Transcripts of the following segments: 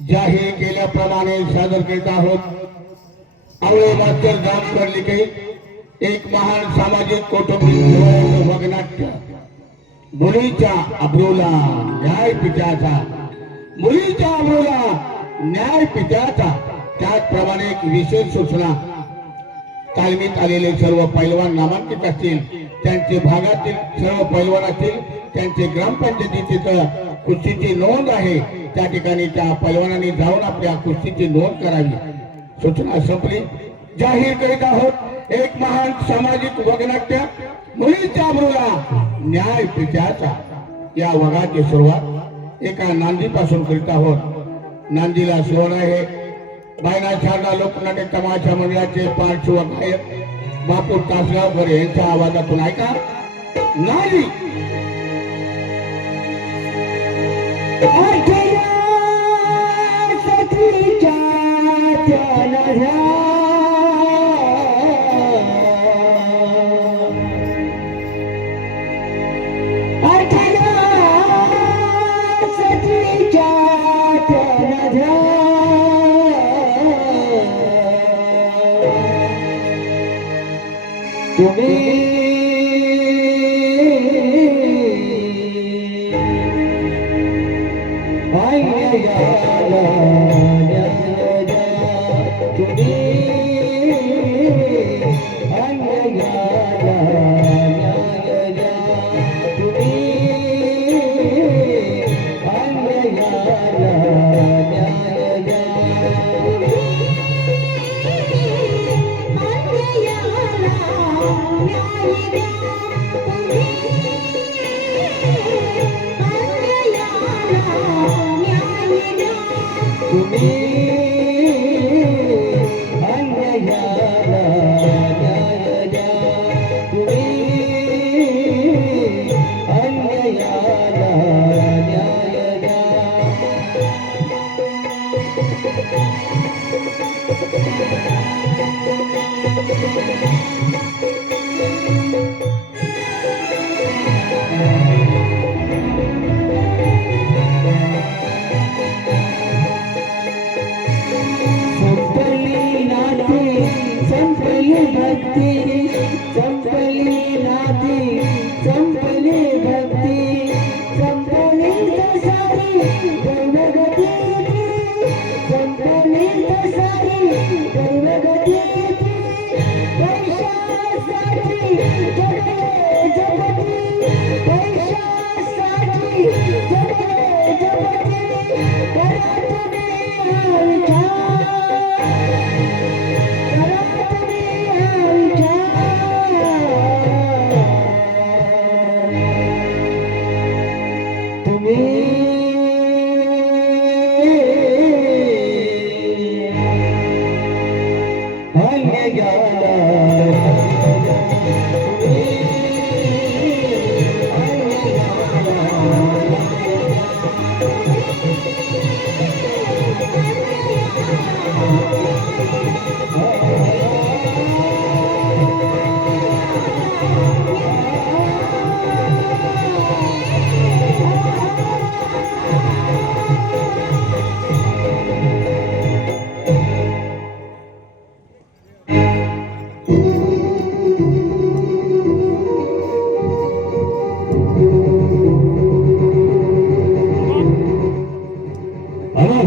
जाहीर केल्याप्रमाणे सादर करीत आहोत आवळे मास्टर जामकर लिखे एक महान सामाजिक कौटुंबिक वगनाट्य मुलीच्या अब्रूला न्यायपीठाचा मुलीच्या अब्रूला न्यायपीठाचा त्याचप्रमाणे एक विशेष सूचना तालमीत आलेले सर्व पैलवान नामांकित असतील त्यांचे भागातील सर्व पैलवान असतील त्यांचे ग्रामपंचायतीची कुस्तीची नोंद आहे त्या ठिकाणी त्या पैलवानांनी जाऊन आपल्या कुस्तीची नोंद करावी सूचना संपली जाहीर करीत आहोत एक महान सामाजिक वगनाट्य मुलीच्या अब्रूला न्यायपीठाचा या वगाची सुरुवात एका नांदीपासून करीत आहोत नांदीला स्वर आहे बायना शारदा लोकनाट्य तमाशा मंडळाचे पार्श्वगायक बापू तासगावकर यांच्या आवाजातून ऐका नारी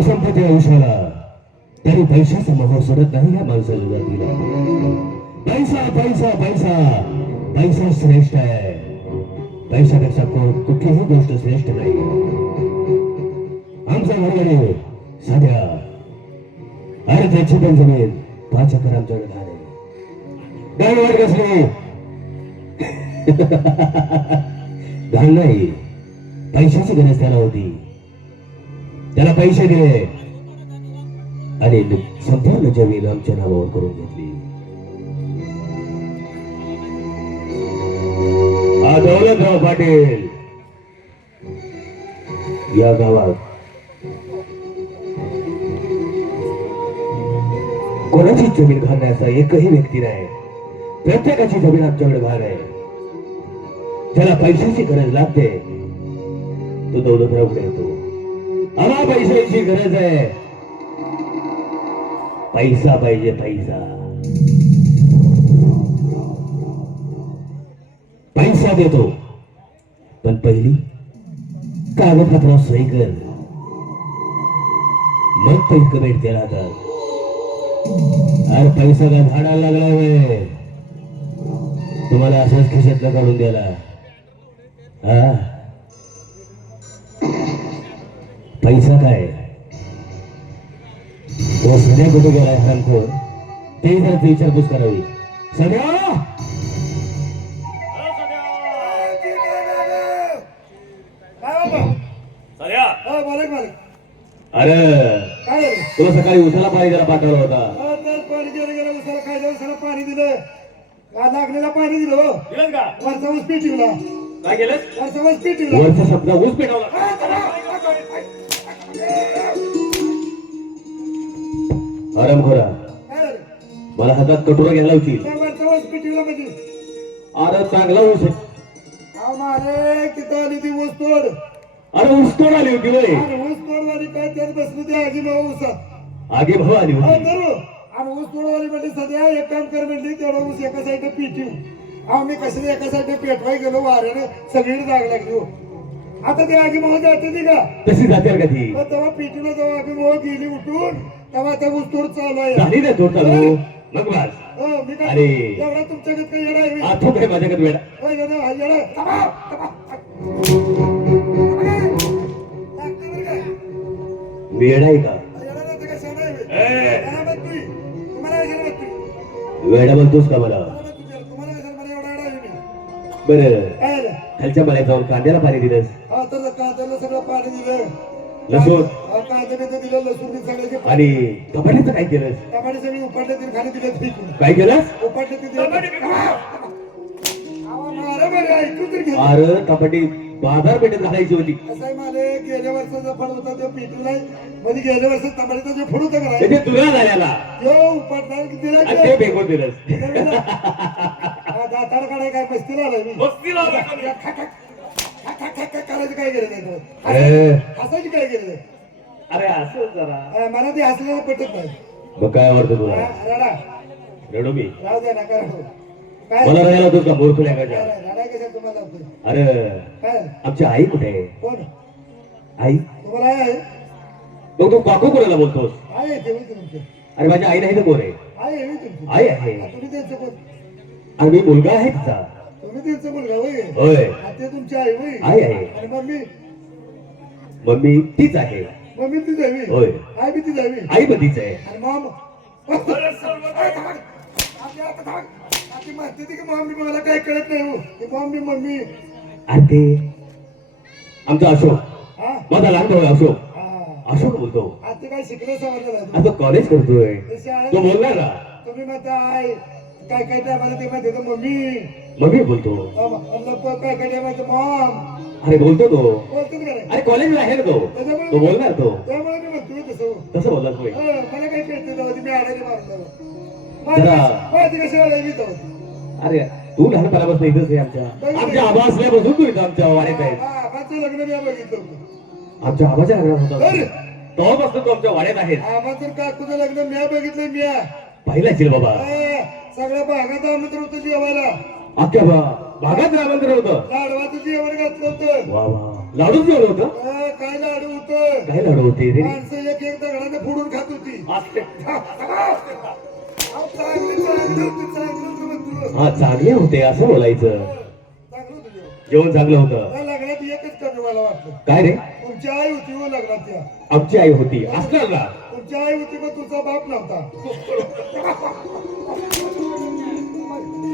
संपत्ती आयुष्याला तरी पैशाचा मोह सोडत नाही या माणसाच्या जातीला. पैसा पैसा पैसा पैसा श्रेष्ठ आहे. पैशापेक्षा कुठलीही गोष्ट श्रेष्ठ नाही. आमचा घरगडे साध्या अरे त्याची पण जमीन 5 एकर आमच्याकडे घाण आहे. गाडीवर कसली घाण नाही, पैशाची गरज त्याला होती. त्याला पैसे दिले आणि संपूर्ण जमीन आमच्या नावावर करून घेतली. दौलतराव पाटील या गावात कोणाची जमीन घालण्याचा एकही व्यक्ती नाही. प्रत्येकाची जमीन आमच्याकडे घाण आहे. ज्याला पैशाची गरज लागते तो दौलतरावकडे येतो. आम्हा पैशाची गरज आहे. पैसा पाहिजे, पैसा पैसा देतो, पण पहिली कागदपत्रावर सही कर, मग पैसे भेटते राहतात. अरे पैसा का झाडाला लागला वे तुम्हाला असंच खिशातलं काढून द्यायला. हा पैसा काय? तो सध्या कुठे गेलाय हरणखोर ते जरा विचारपूस करावी. सध्या अरे तुला सकाळी उसाला पाणी जरा पाठवलं होता. पाणी दिलं, लागलेला पाणी दिलं. वरचा ऊस पेटवला. काय केलं? वरचा ऊस पेटवला. वरचा शब्द ऊस पेटवला. आरामखोरा मला हातात कटोरा घ्यायला होती. वरचा ऊस पेटवला म्हणजे अरे चांगला ऊस आहे. अरे किती आली ती ऊस तोड. अरे ऊस तोड आली होती रे. ऊस तोडवाली काय त्यात बसली ती आगी भाऊ ऊसात आगे भाऊ आली होती. आणि ऊस तोडवाली म्हणजे सध्या एक काम कर म्हणली तेवढा ऊस एका साईड पेटू. अहो मी कशाने एका साईड पेटवाय गेलो वाऱ्याने सगळीकडे जाग लागली. आता ते आगी भाऊ जाते ती का तशी जाते का ती? तेव्हा पेटून जेव्हा आगी भाऊ गेली उठून तेव्हा त्या ऊस तोड चालू आहे. झाली ना तोड चालू मग बस. मी काय अरे एवढा तुमच्याकडे काही येणार आहे. आठवत आहे माझ्याकडे वेळा. वेळ आहे का? वेळा बोलतोस का मला? बर खालच्या मळ्यात जाऊन कांद्याला पाणी दिलंस. कांद्याला सगळं पाणी दिलं. लसूण कांद्याने दिलं लसूण सगळ्याचे. आणि टमाट्याचं काय केलंस? टमाटे सगळे उपाडले तरी खाली दिले फेकून. काय केलंस? उपाडले ते अरे टमाटी बाजारपेठेत घालायची होती. असं आहे मला गेल्या वर्षाचा फळ होता तो पेटून आहे म्हणजे गेल्या वर्षात टमाट्याचा जे फळ होतं का त्याचे तुला झाल्याला तो उपाडला दिला ते फेकून दिलंस. दातार काढाय काय बसतीला आलाय मी. करायचं काय गरज आहे? हसायची काय गरज आहे? अरे असं जरा मला ते हसलेलं पटत नाही. मग काय आवडतं तुला? रडा रडू मी? राहू द्या नका रडू. मला रडायला होतोस का मूर्खुल्या का? रडा कशा तुम्हाला अरे काय आमची आई कुठे आहे? कोण? आई तुम्हाला आहे मग तू काकू कोणाला बोलतोस? आहे ते होते तुमचे अरे माझी आई नाही तर कोण आहे? आहे होय तुमची आई आहे. तुम्ही त्यांचं कोण आणि मी मुलगा आहे तिचा. तुम्ही त्यांचं मुलगा होय होय आणि ते तुमची आई होय आई आहे. आणि मम्मी मम्मी तीच आहे. मम्मी ती जावी होय. आई बी ती जावी आई पण तीच आहे. आणि मॉम ती म्हणते ती की मम्मी मला काही कळत नाही हो ती मम्मी मम्मी अरे ते आमचा अशोक, हा माझा लहान भाऊ आहे अशोक. हा अशोक बोलतो. आता काय शिकलं समजलं नाही आता कॉलेज करतोय. ते शाळेत तो बोलणार ना. तुम्ही म्हणता आई काय काय टायमाला ते म्हणते तर मम्मी मम्मी बोलतो. काय काय टायमाला मॉम अरे बोलतो तो. बोलतो का नाही अरे कॉलेजला आहे ना तो. तो बोलणार तो. त्यामुळे मी म्हणतोय तसं तसं बोललास होय. मला काही कळते जाऊ दे, मी आडाने मारून जरा- माझी कशी आडावी जाऊ अरे तू लहानपणापासून इथंच आहे. आमच्या आबा असल्यापासून तू इथं आमच्या वाड्यात आहे. आबाचं लग्न मी बघितलं होतं आमच्या आबाच्या लग्नात होता. अरे तेव्हापासून तू आमच्या वाड्यात आहे. आबाचं काकूचं लग्न मी बघितलं मी पाहिला असेल बाबा. सगळ्या भागात आमंत्रण होतं जेवायला अख्ख्या भागात आमंत्रण होतं. लाडवाचं जेवण घातलं होतं वा वा लाडूच जेवण होतं. काय लाडू होतं काय लाडू होते रे? माणसं एक एक दगडाने फोडून खात होती चांगलं होतं म्हणतो हा चांगले होते असं बोलायचं. चांगलं होतं जेवण. जेवण चांगलं होतं. त्या लग्नात एकच कमी मला वाटलं काय रे? तुमची आई होती हो लग्नात त्या आमची आई होती असणार ना. तुमची आई होती पण तुझा बाप नव्हता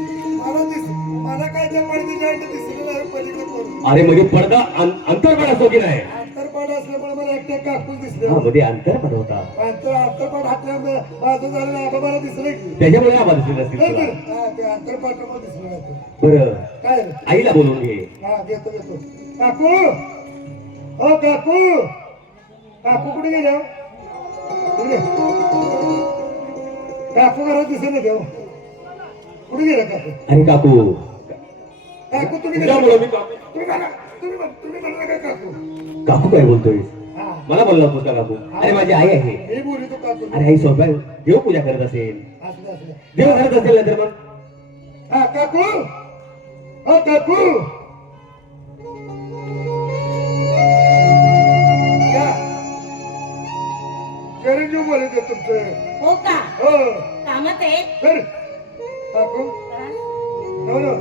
मला काय त्या पडद्याच्या आईने दिसलं नाही पलीकडे करून अरे मध्ये पडदा अंतरपड असतो की नाही? अंतरपाड असल्यामुळे मला एकट्या काकूच दिसले हा मध्ये अंतरपड होता. अंतरपाड हातल्या माझं झालं आबा मला दिसलं की त्याच्यामुळे आबा दिसले नसतील नाही तुला. तर, हा, ते अंतरपाटामुळे दिसलं नाही ते. बरं काय रे? आईला बोलवून घे. हा घेतो घेतो काकू हो काकू काकू कुठे गेले हो? कुठे गेले? काकू घरात दिसत नाही देव कुठे गेले काकू अरे काकू काकू तुम्ही तुझ्यामुळे मी तुम्ही म्हणला काय काकू काकू काय बोलतोय? हा मला बोलला होता का काकू? अरे माझी आई आहे. मी बोलतो काकू अरे आई स्वयंपाक देव पूजा करत असेल. असलं असलं देव करत असेल नंतर मग हा काकू हो काकू या चिरंजीव बोलत आहे तुमचं हो का हो कामात आहे तर काकू हो ना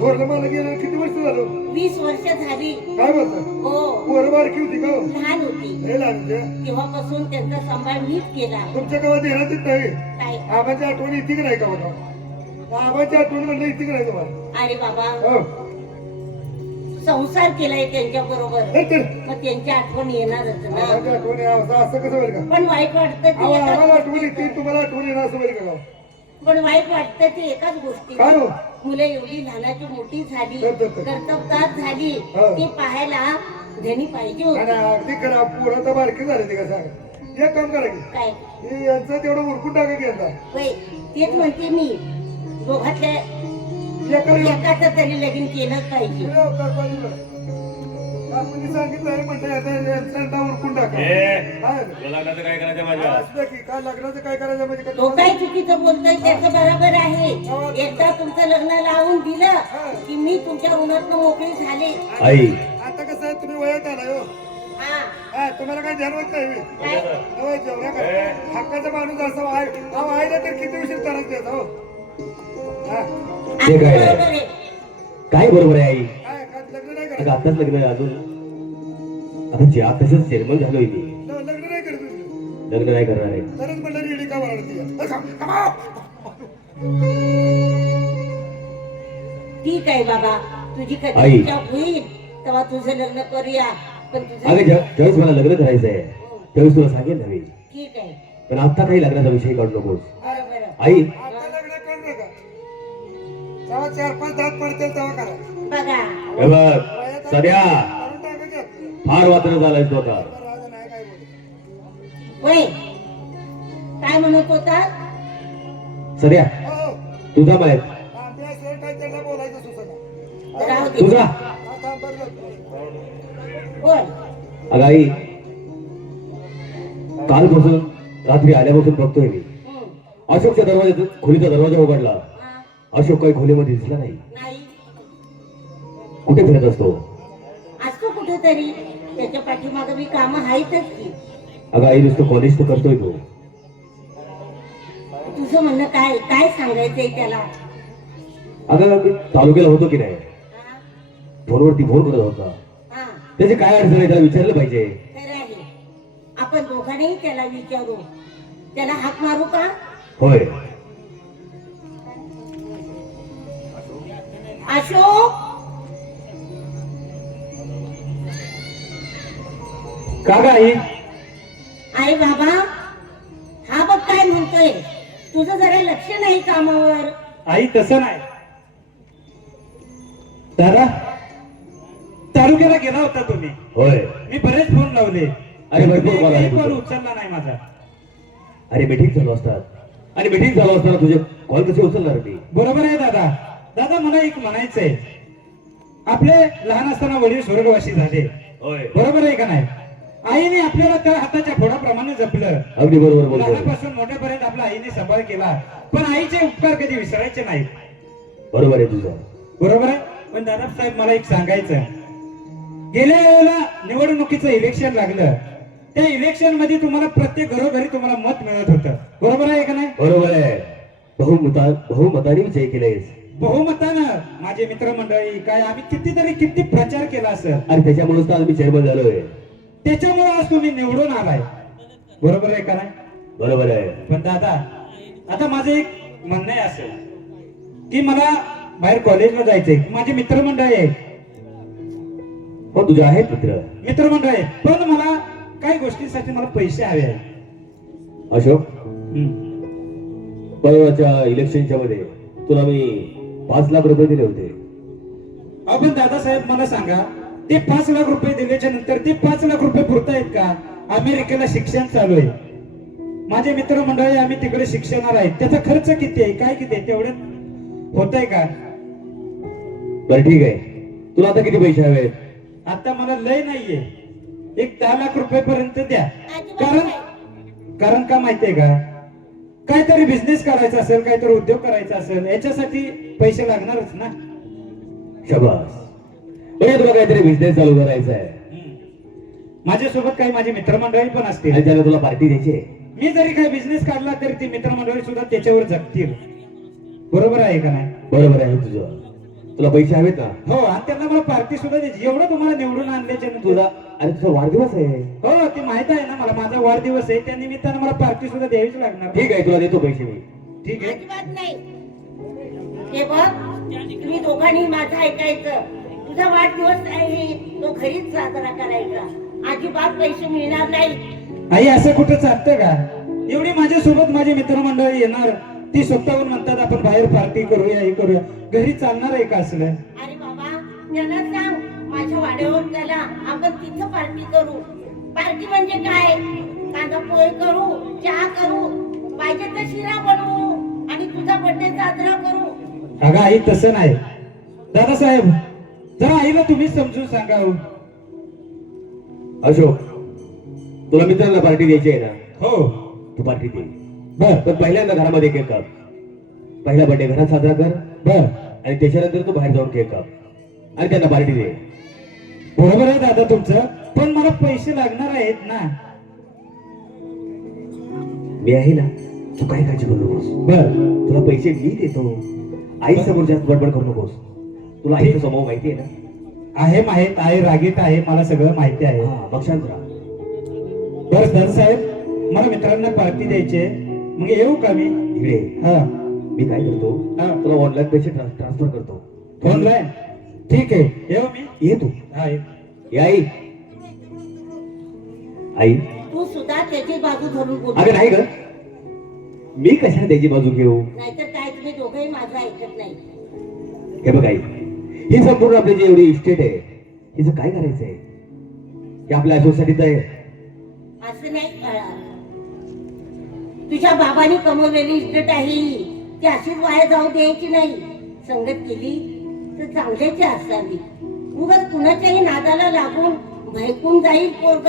थोरलं मला गेलं किती वर्ष झालं 20 वर्ष झाली काय बोलतात हो पोरं बारकी होती का हो? लहान होती हे लागते तेव्हापासून त्यांचा सांभाळ मीच केला तुमच्या गावात येणारच नाही काय आबाची आठवण येते की नाही का बघा आबाची आठवण म्हणलं येते की नाही तुम्हाला अरे बाबा हो संसार केलाय त्यांच्या बरोबर हे तर मग त्यांची आठवण येणारच ना आबाची आठवण आहे, असं कसं होईल का पण वाईट वाटतं अहो, ते आम्हाला एकाच आठवण येते तुम्हाला आठवण येणार असं होईल का गाव? पण वाईट वाटतं ते एकाच गोष्टी काय हो मुलं एवढी लहानाची मोठी झाली तर. कर्तबगार झाली हो. ते पाहायला धनी पाहिजे आणि होते अगदी खरं पोरं तर बारकी झाले ते का सांगा एक काम करा की काय हे यांचं तेवढं उरकून टाका की यांचा होय तेच म्हणते मी दोघातल्या एकाच तरी लगीन केलंच पाहिजे आपण सांगितलं आहे म्हणते यांचा उरकून टाका काय? लग्नाचं काय करायचं माझ्या? असलं की काय लग्नाचं काय करायचं म्हणजे का तो तुम्हाला- काय चुकीचं बोलतोय त्याचं बरोबर आहे एकदा तुमचं लग्न लावून दिलं की मी तुमच्या उन्हातनं मोकळी झाले आई आता कसं आहे तुम्ही वयात आलाय हो हा हा, तुम्हाला काय ध्यान होत नाही काय हो, जेवढा काय हक्काचा माणूस असा आईला तर किती उशीर त्रास द्यायचा हो हा ते अगदी काय? बरोबर आहे काय बरोबर आहे आई? काय लग्न नाही अगं करायचं आताच लग्न आहे अजून. आता जे आताच चेअरमन झालोय मी. लग्न नाही करत तुम्ही. लग्न नाही करणार आहे. तरच म्हणलं रेडी का वाढती ठीक आहे बाबा तुझी आई. कधी इच्छा होईल तेव्हा तुझं लग्न करूया पण तुझं अगं ज्यावेळेस मला लग्न करायचं आहे त्यावेळेस तुला सांगेल ना मी. ठीक आहे पण आता काही लग्नाचा विषय काढू नकोस बरोबर आई. आता लग्न करू नका जेव्हा 4-5 दात पडतील तेव्हा करा बघा हे बघ सध्या करून टाका की आपलं. फार वात्र झालाय तो आता. बरं, राजा नाही काय बोलत. होय काय म्हणत होता सध्या हो, तुझा माहित आपल्याशिवाय काय त्यांना बोलायचं सुचना. राहू दे तुझा हा, थांब, बरं झालं. बोल अगं आई कालपासून रात्री आल्यापासून बघतोय मी हम्म. अशोकच्या दरवाजात खोलीचा दरवाजा उघडला. हा, अशोक काही खोलीमध्ये दिसला नाही. नाही कुठे फिरत असतो? असतो कुठेतरी त्याच्या पाठीमागे मी कामं आहेतच की. अगं आई नुसतं कॉलेज तर करतोय तो. तुझं म्हणणं काय काय सांगायचंय त्याला? अगं तालुक्याला होतो की नाही, हा? फोनवरती फोन करत होता. हा, त्याची काय अडचण आहे त्याला विचारलं पाहिजे. खरं आहे. आपण दोघांनाही त्याला विचारू. त्याला हाक मारू का? होय. अशोक, का ग आई? आई बाबा, हा बघ काय म्हणतोय. तुझं जरा लक्ष नाही कामावर. आई तसं नाही. दादा तालुक्याला गेला होता तुम्ही. होय. मी बरेच फोन लावले. अरे भरपूर तुम्ही call आले एकही तुझे. call उचलला नाही माझा. अरे मीटिंग चालू असतात आणि मीटिंग चालू असताना तुझे कॉल कसे उचलणार मी? बरोबर आहे दादा. दादा मला एक म्हणायचंय, आपले लहान असताना वडील स्वर्गवासी झाले, होय. बरोबर आहे का नाही? आईने आपल्याला त्या हाताच्या फोडाप्रमाणे जपलं. अगदी बरोबर बोलतोय. लहानापासून मोठ्यापर्यंत आपल्या आईने सांभाळ केला, पण आईचे उपकार कधी विसरायचे नाहीत. बरोबर आहे तुझं. बरोबर आहे. पण दादासाहेब मला एक सांगायचं, गेल्या वेळेला निवडणुकीचं इलेक्शन लागलं, त्या इलेक्शन मध्ये तुम्हाला प्रत्येक घरोघरी तुम्हाला मत मिळत होतं, बरोबर आहे का नाही? बरोबर आहे. बहुमताने विजय केलेस बहुमतानं माझे मित्रमंडळी काय आम्ही किती प्रचार केला असेल, आणि त्याच्यामुळेच तर आज मी चेअरमन झालोय. त्याच्यामुळे आज तुम्ही निवडून आलाय, बरोबर आहे का नाही? बरोबर आहे. पण दादा आता माझं एक म्हणणं आहे असं की मला बाहेर कॉलेजला जायचंय, माझे मित्रमंडळी आहे, हो तुझे आहेत मित्रमंडळ आहे, पण मला काही गोष्टींसाठी मला पैसे हवे आहेत. अशोक. हम्म. परवाच्या इलेक्शनच्या मध्ये तुला मी 5 लाख रुपये दिले होते. आपण दादासाहेब मला सांगा, ते 5 लाख रुपये दिल्याच्या नंतर ते 5 लाख रुपये पुरतायत का? अमेरिकेला शिक्षण चालू आहे, माझे मित्रमंडळी आम्ही तिकडे शिक्षणाला आहेत, त्याचा खर्च किती आहे, काय किती आहे, तेवढ्यात होतंय का? बरं ठीक आहे, तुला आता किती पैसे हवेत? आता मला लय नाहीये, एक 10 लाख रुपये पर्यंत द्या. कारण का माहितीये का, काहीतरी बिझनेस करायचा असेल, काहीतरी उद्योग करायचा असेल, याच्यासाठी पैसे लागणारच ना. शाबास. म्हणजे तुला काहीतरी बिझनेस चालू करायचा आहे माझ्यासोबत काही माझे मित्रमंडळी पण असतील, आणि त्याला तुला पार्टी द्यायची आहे. मी जरी काही बिझनेस काढला तरी ती मित्रमंडळी सुद्धा त्याच्यावर जगतील, बरोबर आहे का नाही? बरोबर आहे तुझं. तुला पैसे हवेत ना? हो, आणि त्यांना मला पार्टी सुद्धा द्यायची. एवढं तुम्हाला निवडून आणल्याच्या नंतर तुझा आणि तुझा वाढदिवस आहे. हो, ते माहित आहे ना मला, माझा वाढदिवस आहे, त्या निमित्तानं मला पार्टी सुद्धा द्यावीच लागणार. ठीक आहे, तुला देतो पैसे मी. ठीक आहे. अजिबात नाही. हे बघ, तुम्ही दोघांनी माझं ऐकायचं. तुझा वाढदिवस आहे तो घरीच साजरा करायचा. अजिबात पैसे मिळणार नाही. आई असं कुठं चालतं का? एवढी माझ्यासोबत माझे मित्रमंडळी येणार, ती स्वतःहून म्हणतात आपण बाहेर पार्टी करूया, हे करूया, घरी चालणार आहे का असलं? अरे बाबा, त्यांना सांग माझ्या वाड्यावर चला, आपण तिथं पार्टी करू. पार्टी म्हणजे काय? कांदा पोहे करू, चहा करू, पाहिजे तर शिरा बनवू आणि तुझा बर्थडे साजरा करू. अगं आई तसं नाही. दादासाहेब जरा आईला तुम्हीच समजून सांगा हो. अशोक, तुला मित्रांना पार्टी द्यायची आहे ना? हो तू पार्टी दे. बर पण पहिल्यांदा घरामध्ये केक काप. पहिला बर्थडे घरात साजरा कर. बर, आणि त्याच्यानंतर तू बाहेर जाऊन केक काप आणि त्यांना पार्टी दे. बरोबर आहे दादा तुमचं, पण मला पैसे लागणार आहेत ना. मी आहे ना, तू काय काळजी करू नकोस. बर, तुला पैसे मी देतो. आई समोर जास्त बडबड करू नकोस. तुला आईचा स्वभाव माहिती आहे ना? आहे माहित आहे, रागीट आहे, मला सगळं माहिती आहे. हा, मग शांत राहा. बरं दादासाहेब, मला मित्रांना पार्टी द्यायची आहे, मग येऊ का मी? इकडे हा, मी काय करतो, हा. तुला ऑनलाईन पैसे ट्रान्सफर करतो. ऑनलाईन? ठीक आहे, येऊ मी? ये तू. हा, ये. ये आई. आई, तू सुद्धा त्याची बाजू धरून बोल. अगं नाही ग, मी कशाला त्याची बाजू घेऊ? नाहीतर काय, तुम्ही दोघंही माझं ऐकत नाही. हे बघ आई, ही संपूर्ण आपली जी एवढी इस्टेट आहे, हिचं काय करायचंय? हे आपल्या अशोकसाठीच आहे. असं नाही बाळा, तुझ्या बाबांनी कमवलेली इज्जत आहे ही. ती अशीच वाया जाऊ द्यायची नाही. संगत केली तर चांगल्याची असावी. उगाच कुणाच्याही नादाला लागून भयकून जाईल पोरग.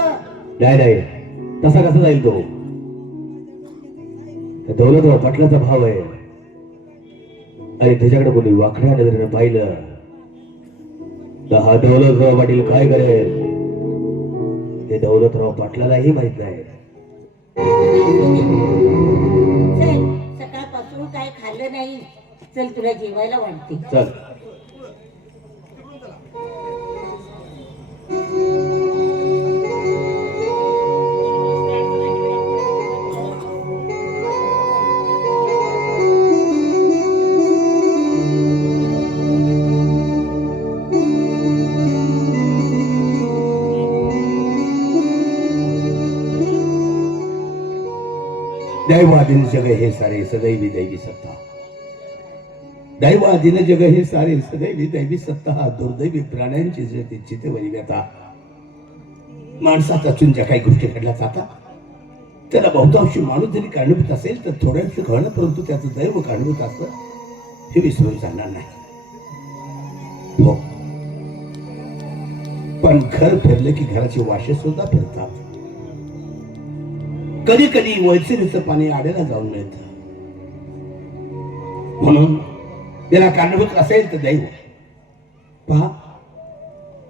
नाही नाही, तसा कसा जाईल तो? दौलतराव पाटलाचा भाव आहे, आणि त्याच्याकडे कोणी वाकड्या नजरेनं पाहिलं तर हा दौलतराव पाटील काय करेल हे दौलतराव पाटलालाही माहित नाही. चल, सकाळपासून काय खाल्लं नाही. चल तुला जेवायला वाढते. चल. दैवाधीन जग हे सारे सदैवी दैवी सत्ता. दैवाधीन जग हे सारे सदैवी दैवी सत्ता. दुर्दैवी प्राण्यांची जगती चितेवरी व्यथा. माणसाचा चुंजा काही गोष्टी घडल्या जातात. त्याला बहुतांशी माणूस जरी कारणीभूत असेल तर थोड्याशी कळणं, परंतु त्याचं दैव कारणीभूत असतं हे विसरून जाणार नाही. हो, पण घर फिरलं की घराची वाशे सुद्धा फिरतात. कधी कधी वैसरीचं पाणी आड्याला जाऊन मिळतं. म्हणून त्याला कारणीभूत असेल तर दैव. पहा,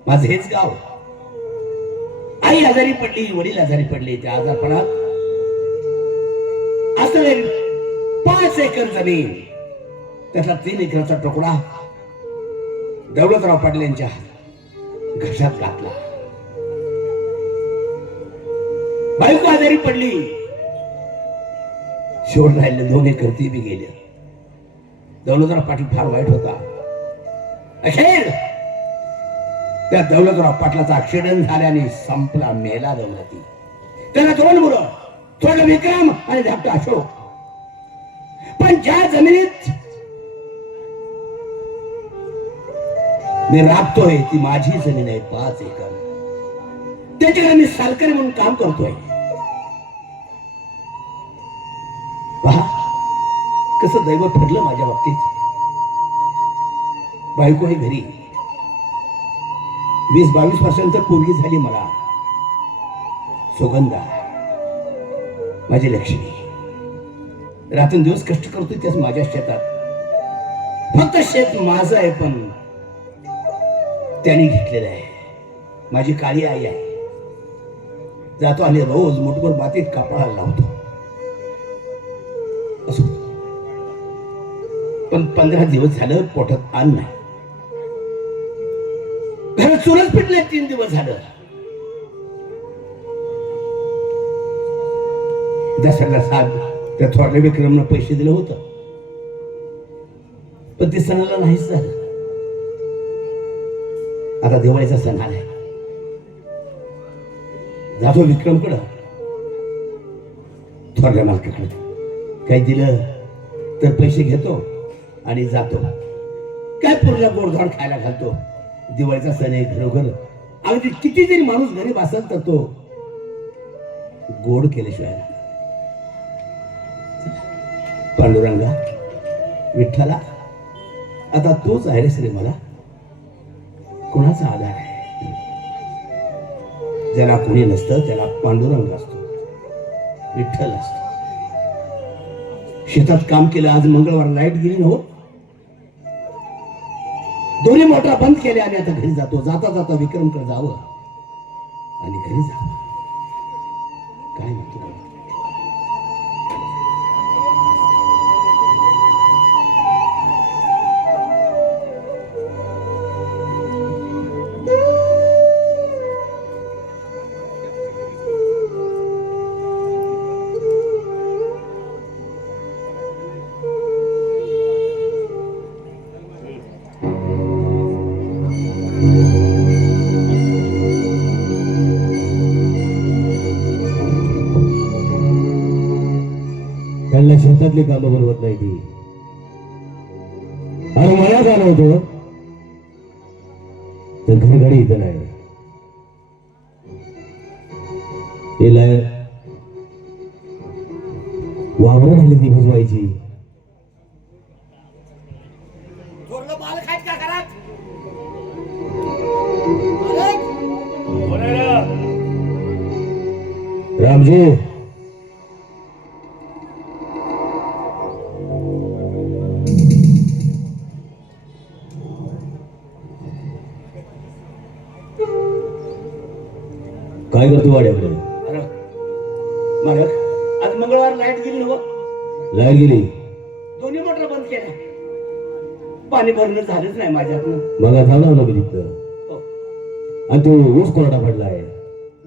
माझं हेच गाव. आई आजारी पडली, वडील आजारी पडले. त्या आजारपणात असले 5 एकर जमीन, त्यातला 3 एकराचा तुकडा दौलतराव पाटील यांच्या घशात घातला. बायको आजारी पडली, शेवट राहिले 2 एकर ती बी गेले. दौलतराव पाटील फार वाईट होता. अखेर त्या दौलतराव पाटलाचा ऍक्सिडेंट झाल्याने संपला, मेला दौलती. त्याला 2 मुलं, थोडं विक्रम आणि धाकटा अशोक. पण ज्या जमिनीत मी राबतोय ती माझी जमीन आहे, 5 एकर. त्याच्याकडे मी सालकरी म्हणून काम करतोय. पहा कसं दैव फिरलं माझ्या बाबतीत. बायको आहे घरी, 20-22 वर्षांची पोरगी झाली मला. सुगंधा माझी लक्ष्मी. रात्रंदिवस कष्ट करतोय त्याच माझ्या शेतात. फक्त शेत माझं आहे पण त्यांनी घेतलेलं आहे. माझी काळी आई आहे. जातो आणि रोज मुठभर मातीत कापडाला लावतो. असो, पण 15 दिवस झालं पोटात अन्न नाही. घरात चुरच पिटले. 3 दिवस झालं. दसऱ्याला साध त्या थोरल्या विक्रमनं पैसे दिलं होतं, पण ते सणाला नाहीच झालं. आता दिवाळीचा सण आलाय. जातो विक्रमकडं, थोरल्या मालकाकडे. काही दिलं तर पैसे घेतो आणि जातो. काय पुरला गोडधोड खायला घालतो. दिवाळीचा सण आहे खरोखर. अगदी किती जरी माणूस गरीब असेल तर तो गोड केल्याशिवाय. पांडुरंगा, विठ्ठला, आता तोच आहे रे श्री मला. कोणाचा आधार आहे? ज्याला कोणी नसतं त्याला पांडुरंग असतो, विठ्ठल असतो. शेतात काम केलं. आज मंगळवार लाईट गेली ना हो. दोन्ही मोटरा बंद केल्या आणि आता घरी जातो. जाता जाता विक्रमकडे जावं आणि घरी जावं. काय म्हणतो? त्यांना शेतातली कामं बनवत नाही ती. आणि मला जाणवतो तर घरघडी इथं नाही. हिला वावर झाली ती भिजवायची. रामजी, काय कर तू वाड्याकडे. अरे मालक आज मंगळवार लाईट गेली ना लाईट गेली. दोन्ही मोटर बंद केल्या पाणी भरणं झालंच नाही माझ्यातनं मग झालं ना मी तिथं. हो. आणि तो ऊस कोरडा पडलाय.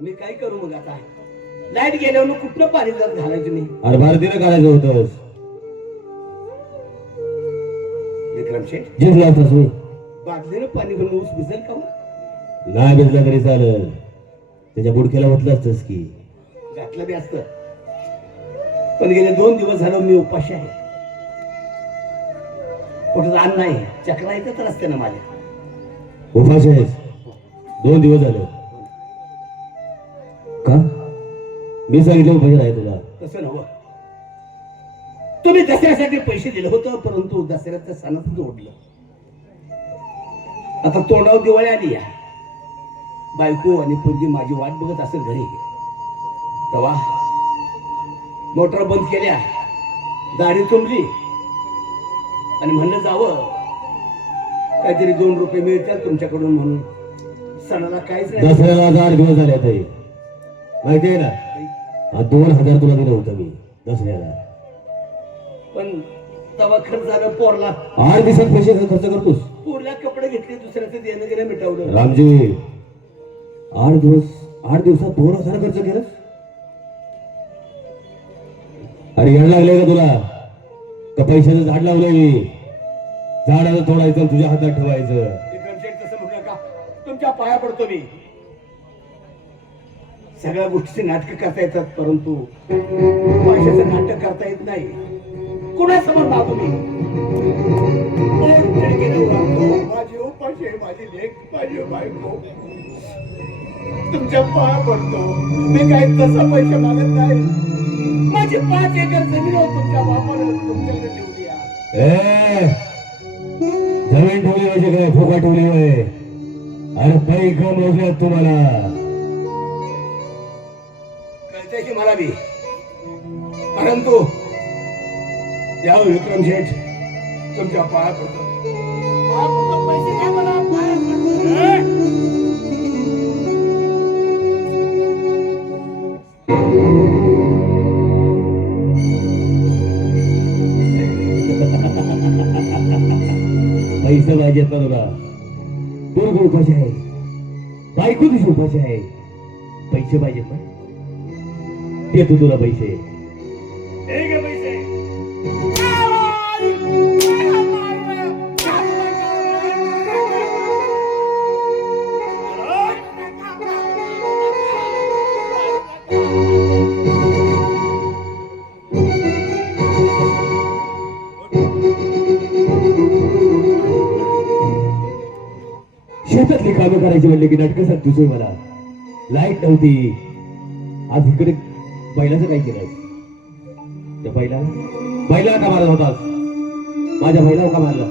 मी काय करू मग आता लाईट गेल्यावर कुठलं पाणी जर घालायचं मी अरे भारतीनं काढायचं होतं. विक्रम शेठ जिंकला असतास मी. बादलीनं पाणी भरून ऊस भिजेल का हो? नाही भिजला तरी चालेल. त्याच्या बुडक्याला होतलं असतंस की. घातलं बी असतं पण गेले 2 दिवस झालं मी उपाशी आहे. कुठं रान नाही चक्रा येतच रस्ते ना माझ्या. उपास आहेस 2 दिवस झाले का? मी सांगितलं उपाशी आहे तुला. तसं नव्हतं. तुम्ही दसऱ्यासाठी पैसे दिले होतं परंतु दसऱ्याच्या सणात जोडलं. आता तोंडावर दिवाळी आली या बायको आणि पोरगी माझी वाट बघत असेल घरी तेव्हा मोटर बंद केल्या दाढी तुंबली आणि म्हणलं जावं काहीतरी 2 रुपये मिळतात तुमच्याकडून म्हणून. सणाला काहीच नाही. दसऱ्याला 8 दिवस झाले ताई माहिती आहे ना. 2000 तुला दिलं होतं मी दसऱ्याला. पण तवा खर्च झालं पोरला 8 दिवसात पैसे खर्च करतोस. पोरला कपडे घेतले दुसऱ्याचं देणं गेलं मिटवलं. रामजी 8 दिवसात 2000 खर्च केलं. अरे येण लागले का तुला का पैशाचं झाड लावलंय मी. झाडाचं तोडायचं तुझ्या हातात ठेवायचं. विक्रम शेठ तसं म्हणू नका तुमच्या पाया पडतो मी. सगळ्या गोष्टीचे नाटक करता येतात परंतु पैशाचं नाटक करता येत नाही. कुणासमोर मागू मी माझी उपाशी आहे, माझी लेक माझी बायको तुमच्या पाया पडतो. मी काही तसा पैसे मागत नाही. माझी 5 एकर जमीन आहे तुमच्या बापानं तुमच्याकडे ठेवली आहे. ए जमीन ठेवली म्हणजे काय फुका ठेवली होय. अरे पैका मोजल्यात तुम्हाला. कळतंय की मला बी परंतु या विक्रम शेठ तुमच्या पाया पडतो. पाया पडतो पैसे नाही मला पाया पडतो. पैसे पाहिजेत ना तुला. पोरग उपाशी आहे बायको तुझी उपाशी आहे. पैसे पाहिजेत ना देतो तुला पैसे. हे घे पैसे. शेतातली कामं करायची म्हणले की नाटकं सांगतोय मला. लाईट नव्हती. आज इकडे बैलाचं काय केलं. त्या बैला का मारत होतास. माझ्या बैला का मारला.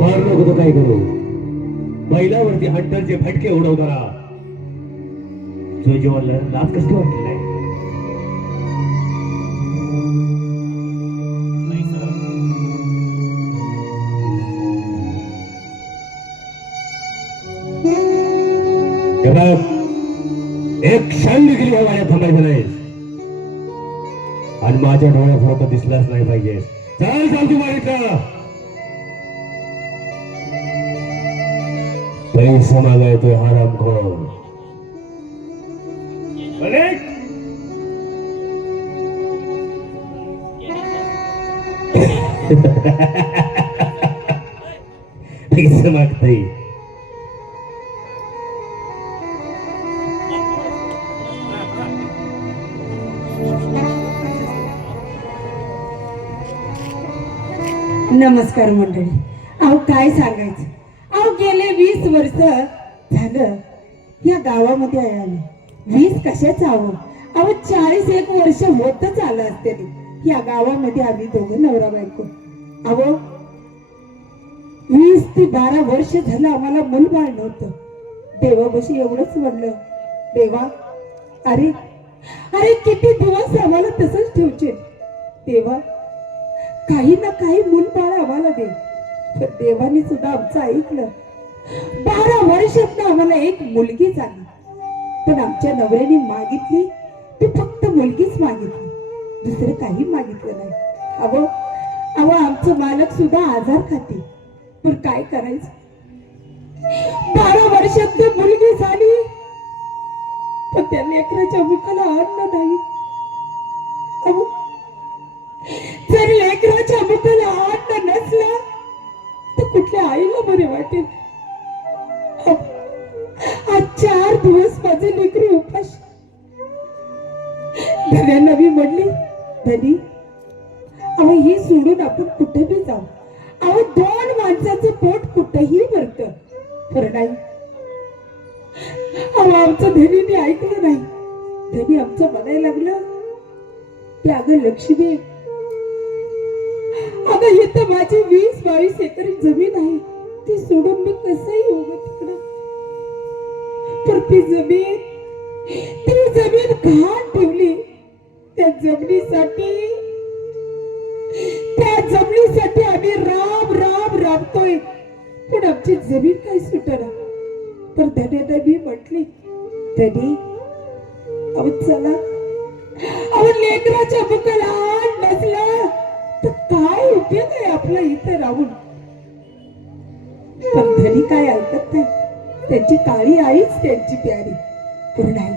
मारू नको तर काय करू. बैलावरती हंटरचे फटके उडवताना तुझ्या जीवनाला लाज कसली वाटली नाही. एक क्षण देखील या गाड्या थांबायचं नाही आणि माझ्या डोळ्यापुढं दिसलाच नाही पाहिजे. चल चालतो मागितलं पैसा मागायतोय हरामखोर. पैसे मागताय. नमस्कार मंडळी. अहो काय सांगायचं. अहो गेले 20 वर्ष झालं या गावामध्ये आले. 20 कशाच आहो. अहो 41 वर्ष होतच आलं असते. या गावामध्ये आम्ही दोघं नवरा बायको. अहो 20 ते 12 वर्ष झालं आम्हाला मूलबाळ नव्हतं. देवापाशी एवढंच म्हणलं देवा अरे अरे किती दिवस आम्हाला तसंच ठेवचे. देवा काही ना काही मूलबाळ आम्हाला दे. पण देवानी सुद्धा आमचं ऐकलं. 12 वर्षात आम्हाला एक मुलगी झाली. पण आमच्या नवऱ्याने मागितली ती फक्त मुलगीच मागितली, दुसरं काही मागितलं नाही. अहो अहो आमचं मालक सुद्धा आजार खाते. पण काय करायचं, 12 वर्षात ती मुलगी झाली पण त्या लेकराच्या मुखाला अन्न नाही. अहो जर लेकराच्या मुखाला अन्न नसलं तर कुठल्या आईला बरे वाटेल. आज 4 दिवस माझे लेकरू उपाशी. धन्यांना मी म्हणली, धनी अहो ही सोडून आपण कुठेही जाऊ. अहो 2 माणसाचं पोट कुठेही भरत. खरं नाही. अहो आमचं धनीने ऐकलं नाही. धनी आमचं म्हणायला लागलं की अगं लक्ष्मी, अगं हे तर माझी 20-22 एकर जमीन आहे, ती सोडून मी कसंही येऊ गं तिकडं. पण ती जमीन घाण ठेवली. त्या जमिनीसाठी आम्ही राबतोय, पण आमची जमीन काही सुटना. तर धन्याने मी म्हटली, धनी अहो चला, अहो लेकराच्या मुखाला अन्न नसलं तर काय उपयोग आहे आपला इथं राहून. पण धनी काय ऐकत नाही. त्यांची काळी आईच त्यांची प्यारी. पण नाही,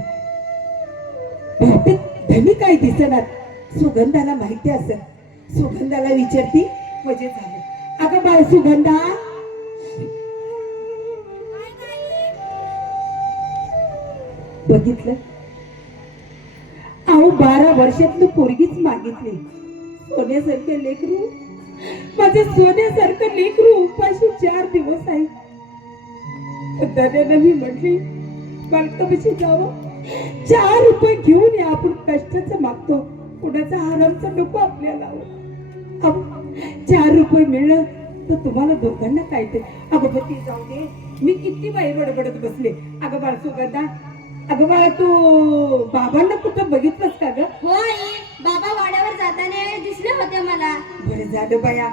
बहुतेक धनी काय दिसणार. सुगंधाला माहिती असेल. सुगंधाला विचारती म्हणजे झालं. अगं बाळ सुगंधा, बघितलं अहो 12 वर्षातलं पोरगीच मागितली. सोन्यासारखं लेकरू, माझं सोन्यासारखं लेकरू उपाशी 4 दिवस आहे. दादाने मी म्हटली बालकापाशी जावं, 4 रुपये घेऊन या, आपण कष्टाचं मागतो, कुणाचा आरामचं नको आपल्याला. 4 रुपये मिळलं तर तुम्हाला दोघांना काय ते. अगं बती जाऊ दे, मी किती बाई बडबडत बसले. अगं बाळ सुगंधा, अगं बाळा तू बाबांना कुठं बघितलंस का ग? हो आई, बाबा वाड्यावर जाताना दिसले होते मला. बरं झालं बाया.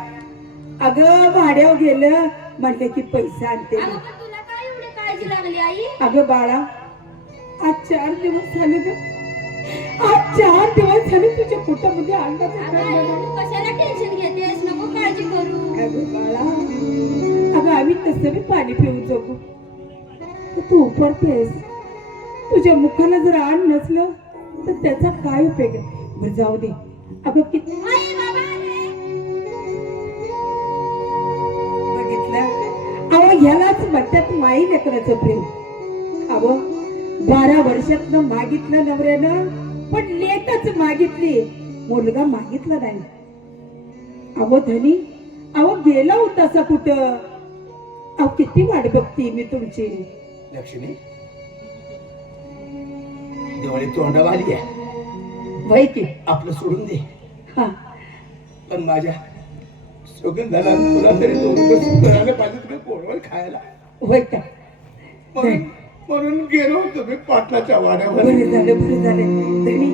अगं भाड्यावर गेलं म्हणले की पैसा आणते. अगं पण तुला काय एवढी काळजी लागली आई? अगं बाळा, आज 4 दिवस झाले ग. आज 4 दिवस झाले तुझ्या पोटामध्ये अंडा अगं आई, तू कशाला टेन्शन घेतेस? नको काळजी करू. अगं बाळा, अगं आम्ही कसं बी पाणी पिऊन जगू. तू उपडतेस. तुझ्या मुखाला जर अन्न नसलं तर त्याचा काय उपयोग आहे. बरं जाऊ दे. अगं किती आई, बाबा आले. बघितलं अहो, ह्यालाच म्हणतात माई लेकराचं प्रेम. अहो 12 वर्षातनं मागितलं नवऱ्यानं, पण लेकच मागितली, मुलगा मागितला नाही. अहो धनी, अहो गेला होता असा कुठं. अहो किती वाट बघती मी तुमची. लक्ष्मी, दिवाळी तोंडावर आली आहे. वय की आपलं सोडून दे. हा पण माझ्या सुगंधाला तुला तरी 2 रुपये मिळाले पाहिजे तुम्ही पोळवर खायला. वय का. म्हणून गेलो होतो मी पाटलाच्या वाड्यावर. बरं झालं धनी.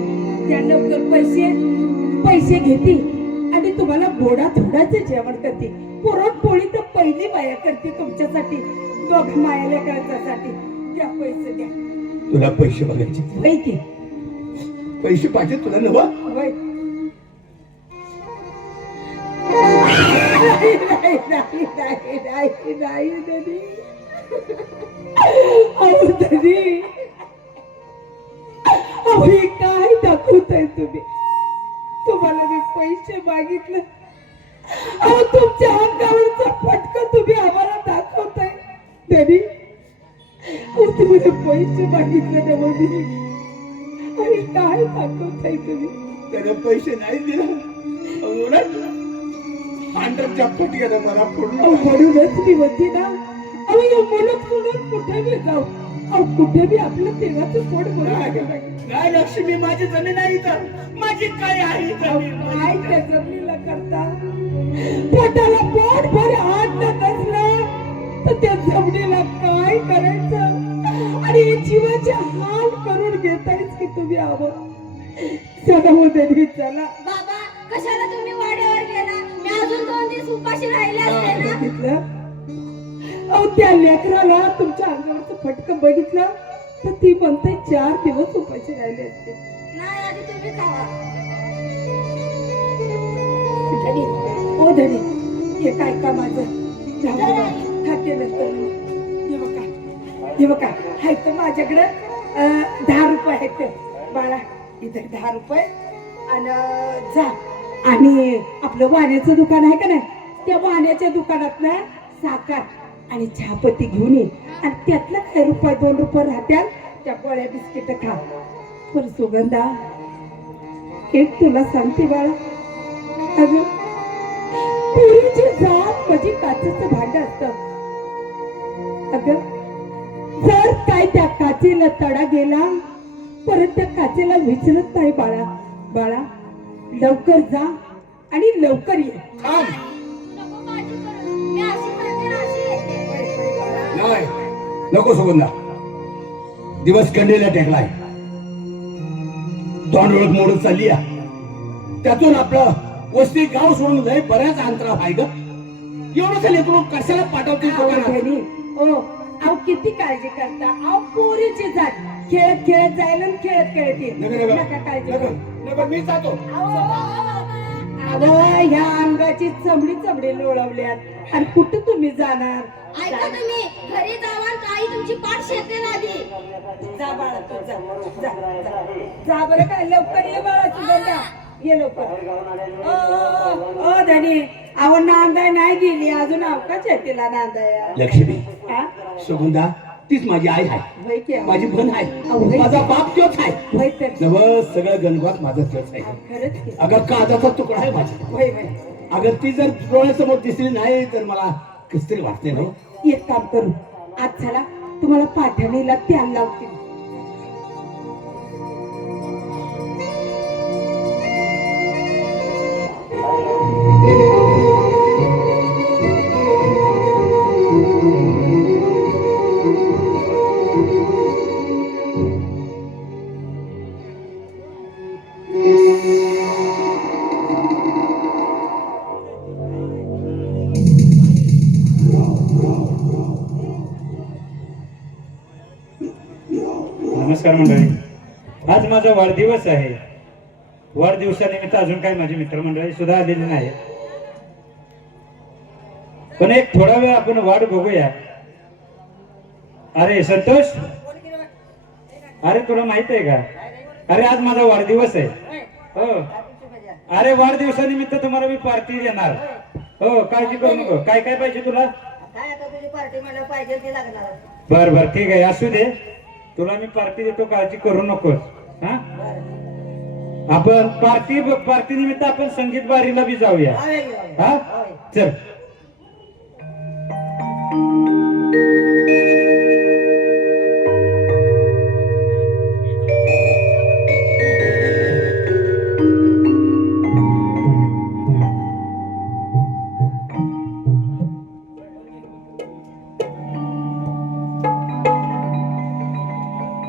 त्या लवकर पैसे घेते आणि तुम्हाला गोडा थोडाचं जेवण करते. पुरणपोळी तर पहिली माया करते तुमच्यासाठी, दोघ माया लेकरांसाठी. द्या पैसे द्या. तुला पैसे बघायचे, वय की पैसे पाहिजे तुला नवा. वय. नाही धनी. अहो धनी, अहो हे काय दाखवताय तुम्ही. तुम्हाला मी पैसे मागितलं, अहो तुमच्या अंगावरचा फटका तुम्ही आम्हाला दाखवताय. धनी तुम्ही पैसे मागितले ना मोदी, आणि काय दाखवताय तुम्ही. त्याने पैसे नाही दिला, हांडरच्या फटक्यानं मला अहो फोडून. म्हणूनच मी होती ना. अहो या मुलं सोडून कुठे बी जाऊ, अहो कुठे बी आपलं तेलाचं पोट भरून. नाही लक्ष्मी, माझी जमीन आहे इथं, माझी काय आहे जमीन. काय त्या जमिनीला करता. पोटाला पोट भर अन्न नसलं तर त्या जमिनीला काय करायचं. आणि जीवाचे हाल करून घेतायच की तुम्ही. आहो चला हो देवी चला. बाबा, कशाला तुम्ही वाड्यावर गेला? सांगितलं अहो त्या लेकराला तुमच्या अंगावरचं फटकं बघितलं तर ती म्हणते 4 दिवस उपाशी राहिले असते. नाही आधी तुम्ही खावा. धनी, ओ धनी, हे काय का माझं खाते नंतर हे बघा आहेत तर माझ्याकडे 10 रुपये आहेत बाळा, इथे 10 रुपये आणि जा आणि आपलं वाण्याचं दुकान आहे का नाही त्या वाण्याच्या दुकानात ना साखर आणि चहापत्ती घेऊन ये आणि त्यातलं काय रुपये 2 रुपये राहत्याल त्या गोळ्या बिस्किट खा. पण सुगंधा एक तुला सांगते बाळा, अगं पुरीची जात म्हणजे काचेचं भांड असतं. अगं जर काय त्या काचेला तडा गेला परत त्या काचेला विचलत नाही बाळा. बाळा लवकर जा आणि लवकर ये. थांब. नको काळजी करू. मी अशी करते ना, अशी येते. नाही नको सुगंधा, दिवस कंडीला टेकलाय, दोन ओळख मोडत चालली आहे. त्यातून आपलं वस्ती गाव सोडून लय बऱ्याच अंतराव आहे ग. एवढं लेकरू कशाला पाठवते अहो दुकानात? बहिणी, ओ अहो किती काळजी करता. अहो पोरीची जात खेळत खेळत जायला आणि खेळत खेळत ये. नका काळजी करू. नको, मी जातो. अगं ह्या अंगाची चमडी लोळवल्यात आणि कुठं तुम्ही जाणार. ऐका तुम्ही घरी जावा आणि काही तुमची पाठ शेते आधी. जा बाळा तू जा जा जा. जा बरं काय लवकर ये बाळा सुगंधा, ये लवकर. ओ धनी, अहो नांदाय नाही गेली अजून, अवकाश आहे तिला नांदाया. लक्ष्मी, हा? सुगंधा तीच माझी आई आहे, होय की अहो. माझी बहीण आहे, होय. माझा बाप तोच आहे. होय तर. जवळ सगळं गणगोत माझा तोच आहे. खरंच की. अगं काजाचा तुकडा आहे माझा. होय होय. अगर ती जर डोळ्यासमोर दिसली नाही तर मला कस तरी वाटते ना. एक काम करू, आज चला तुम्हाला पाठवणीला त्याला लावतील. नमस्कार मंडळी, आज माझा वाढदिवस आहे. वाढदिवसानिमित्त अजून काही माझी मित्रमंडळी सुद्धा आलेली नाही, पण एक थोडा वेळ आपण वाट बघूया. अरे संतोष, अरे तुला माहित आहे का, अरे आज माझा वाढदिवस आहे. हो, अरे वाढदिवसानिमित्त तुम्हाला मी पार्टी देणार. हो, काळजी करू नको. काय काय पाहिजे तुला? काय आता तुझी पार्टी मला पाहिजे ती लागणार. बर बर ठीक आहे, असू दे, तुला मी पार्टी देतो, काळजी करू नकोस. हा, आपण पार्टी निमित्त आपण संगीत बारीला बी जाऊया. हा चल.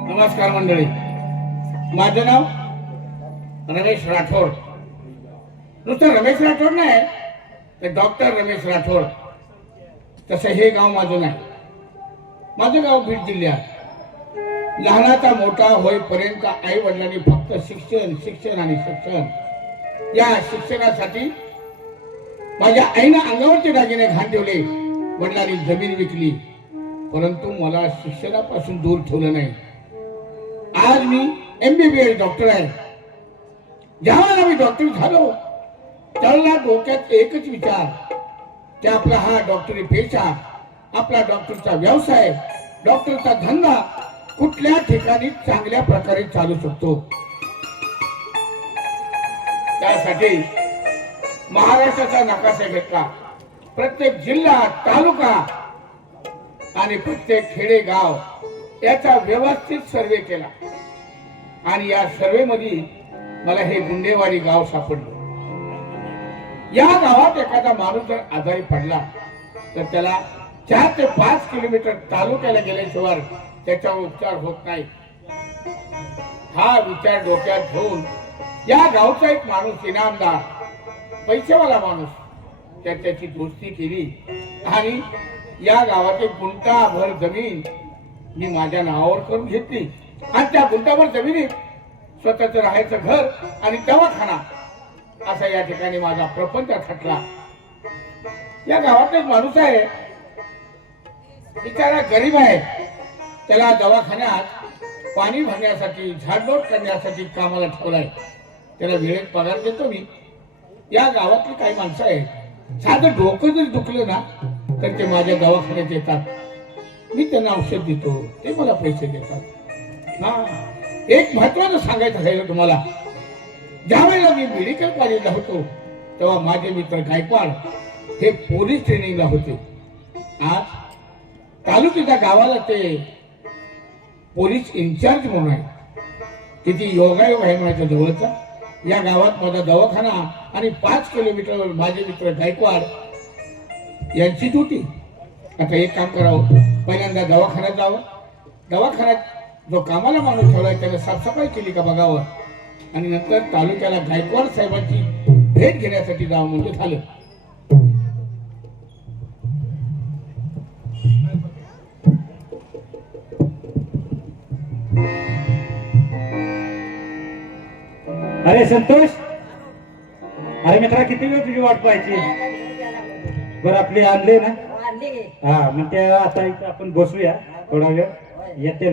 नमस्कार मंडळी, माझं नाव रमेश राठोड. नुसतं रमेश राठोड नाही तर डॉक्टर रमेश राठोड. तसं हे गाव माझं नाही. माझं गाव बीड जिल्ह्यात. लहानाचा मोठा होईपर्यंत आई वडिलांनी फक्त शिक्षण शिक्षण आणि शिक्षण, या शिक्षणासाठी माझ्या आईनं अंगावरचे दागिने घाण ठेवले. वडिलांनी जमीन विकली, परंतु मला शिक्षणापासून दूर ठेवलं नाही. आज मी MBBS डॉक्टर आहे. ज्यावेळेला मी डॉक्टर झालो त्यावेळेला डोक्यात एकच विचार की आपला हा डॉक्टरी पेशा, आपला डॉक्टरचा व्यवसाय, डॉक्टरचा धंदा कुठल्या ठिकाणी चांगल्या प्रकारे चालू शकतो. त्यासाठी महाराष्ट्राचा नकाशा घेतला. प्रत्येक जिल्हा, तालुका आणि प्रत्येक खेडेगाव याचा व्यवस्थित सर्वे केला आणि या सर्वे मध्ये मला हे गुंडेवाडी गाव सापडलं. या गावात एखादा माणूस जर आजारी पडला तर त्याला 4 ते 5 किलोमीटर तालुक्याला गेल्याशिवाय त्याच्यावर उपचार होत नाही. हा विचार डोक्यात घेऊन या गावचा एक माणूस, इनामदार, पैसेवाला माणूस, त्याची दोस्ती केली आणि या गावात एक गुंठाभर जमीन मी माझ्या नावावर करून घेतली आणि त्या गुंठाभर जमिनीत स्वतःच राहायचं घर आणि दवाखाना असा या ठिकाणी माझा प्रपंच खटला. या गावात एक माणूस आहे, बिचारा गरीब आहे. त्याला दवाखान्यात पाणी भरण्यासाठी झाडलोट करण्यासाठी कामाला ठेवलाय. त्याला वेळेत पगार देतो मी. या गावातली काही माणसं आहेत, साधं डोकं जरी दुखलं ना तर ते माझ्या दवाखान्यात येतात. मी त्यांना औषध देतो, ते मला पैसे देतात. हा, एक महत्वाचं सांगायचं राहिलं तुम्हाला. ज्या वेळेला मी मेडिकल कॉलेजला होतो तेव्हा माझे मित्र गायकवाड हे पोलीस ट्रेनिंगला होते. आज तालुक्याच्या गावाला ते पोलीस इन्चार्ज म्हणून आहे. किती योगायोग आहे माझ्या जवळचा. या गावात माझा दवाखाना आणि 5 किलोमीटरवर माझे मित्र गायकवाड यांची ड्युटी. आता एक काम करावं, पहिल्यांदा दवाखान्यात जावं. दवाखान्यात जो कामाला माणूस ठेवलाय त्याने साफसफाई केली का बघावं आणि नंतर तालुक्याला गायकवाड साहेबांची भेट घेण्यासाठी जावं म्हणजे झालं. अरे संतोष, अरे मित्रा किती वेळ तुझी वाट पाहायची. बरं आपली आणले ना. हा मग ते आता इथं आपण बसूया थोडा वेळ. येते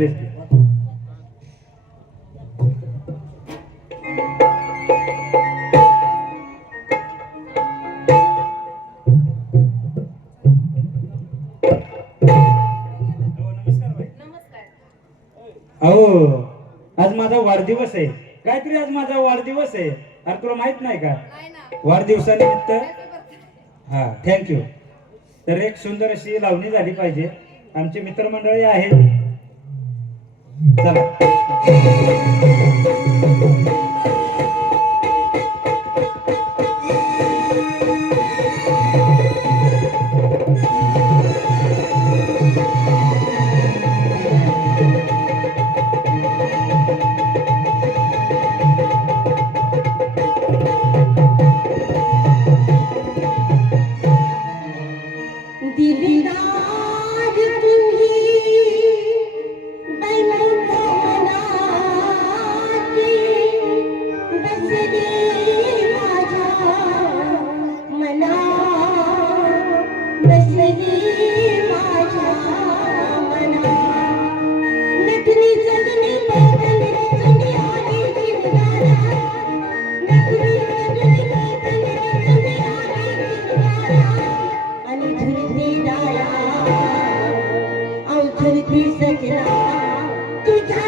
अहो आज माझा वाढदिवस आहे. काहीतरी आज माझा वाढदिवस आहे. अरे तुला माहित नाही का वाढदिवसानिमित्त. हा थँक्यू. तर एक सुंदर अशी लावणी झाली पाहिजे. आमचे मित्रमंडळी आहेत. चला दिलदार तुम्ही बैलों मनाते बसले माझ्या मनात, बसले माझ्या मनात. नखरी जगणी बदलली तुम्ही आली जिंगारा, नखरी जगणी बदलली तुम्ही आली जिंगारा. आणि झुलती डाया औ झुलती सजना तुझ्या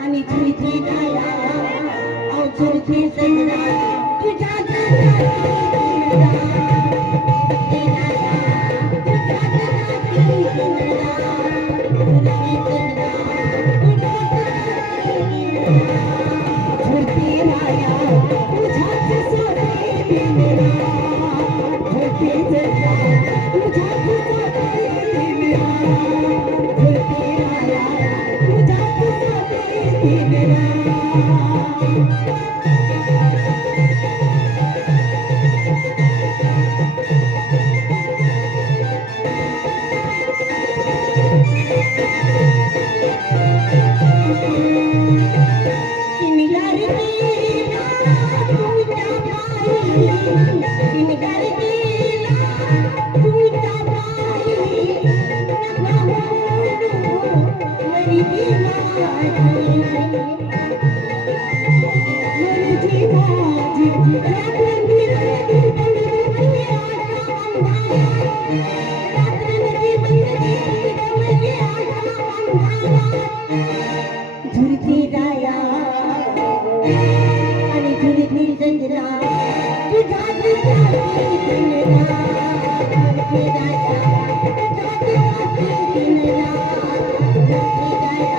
आणि झुलती डाया औ झुलती सजना तुझ्या झुलती डाया आणि झुलती सजना तुझ्या झुलती दिनरा झुलती राजा तुझ्या झुलती दिनरा झुलती राजा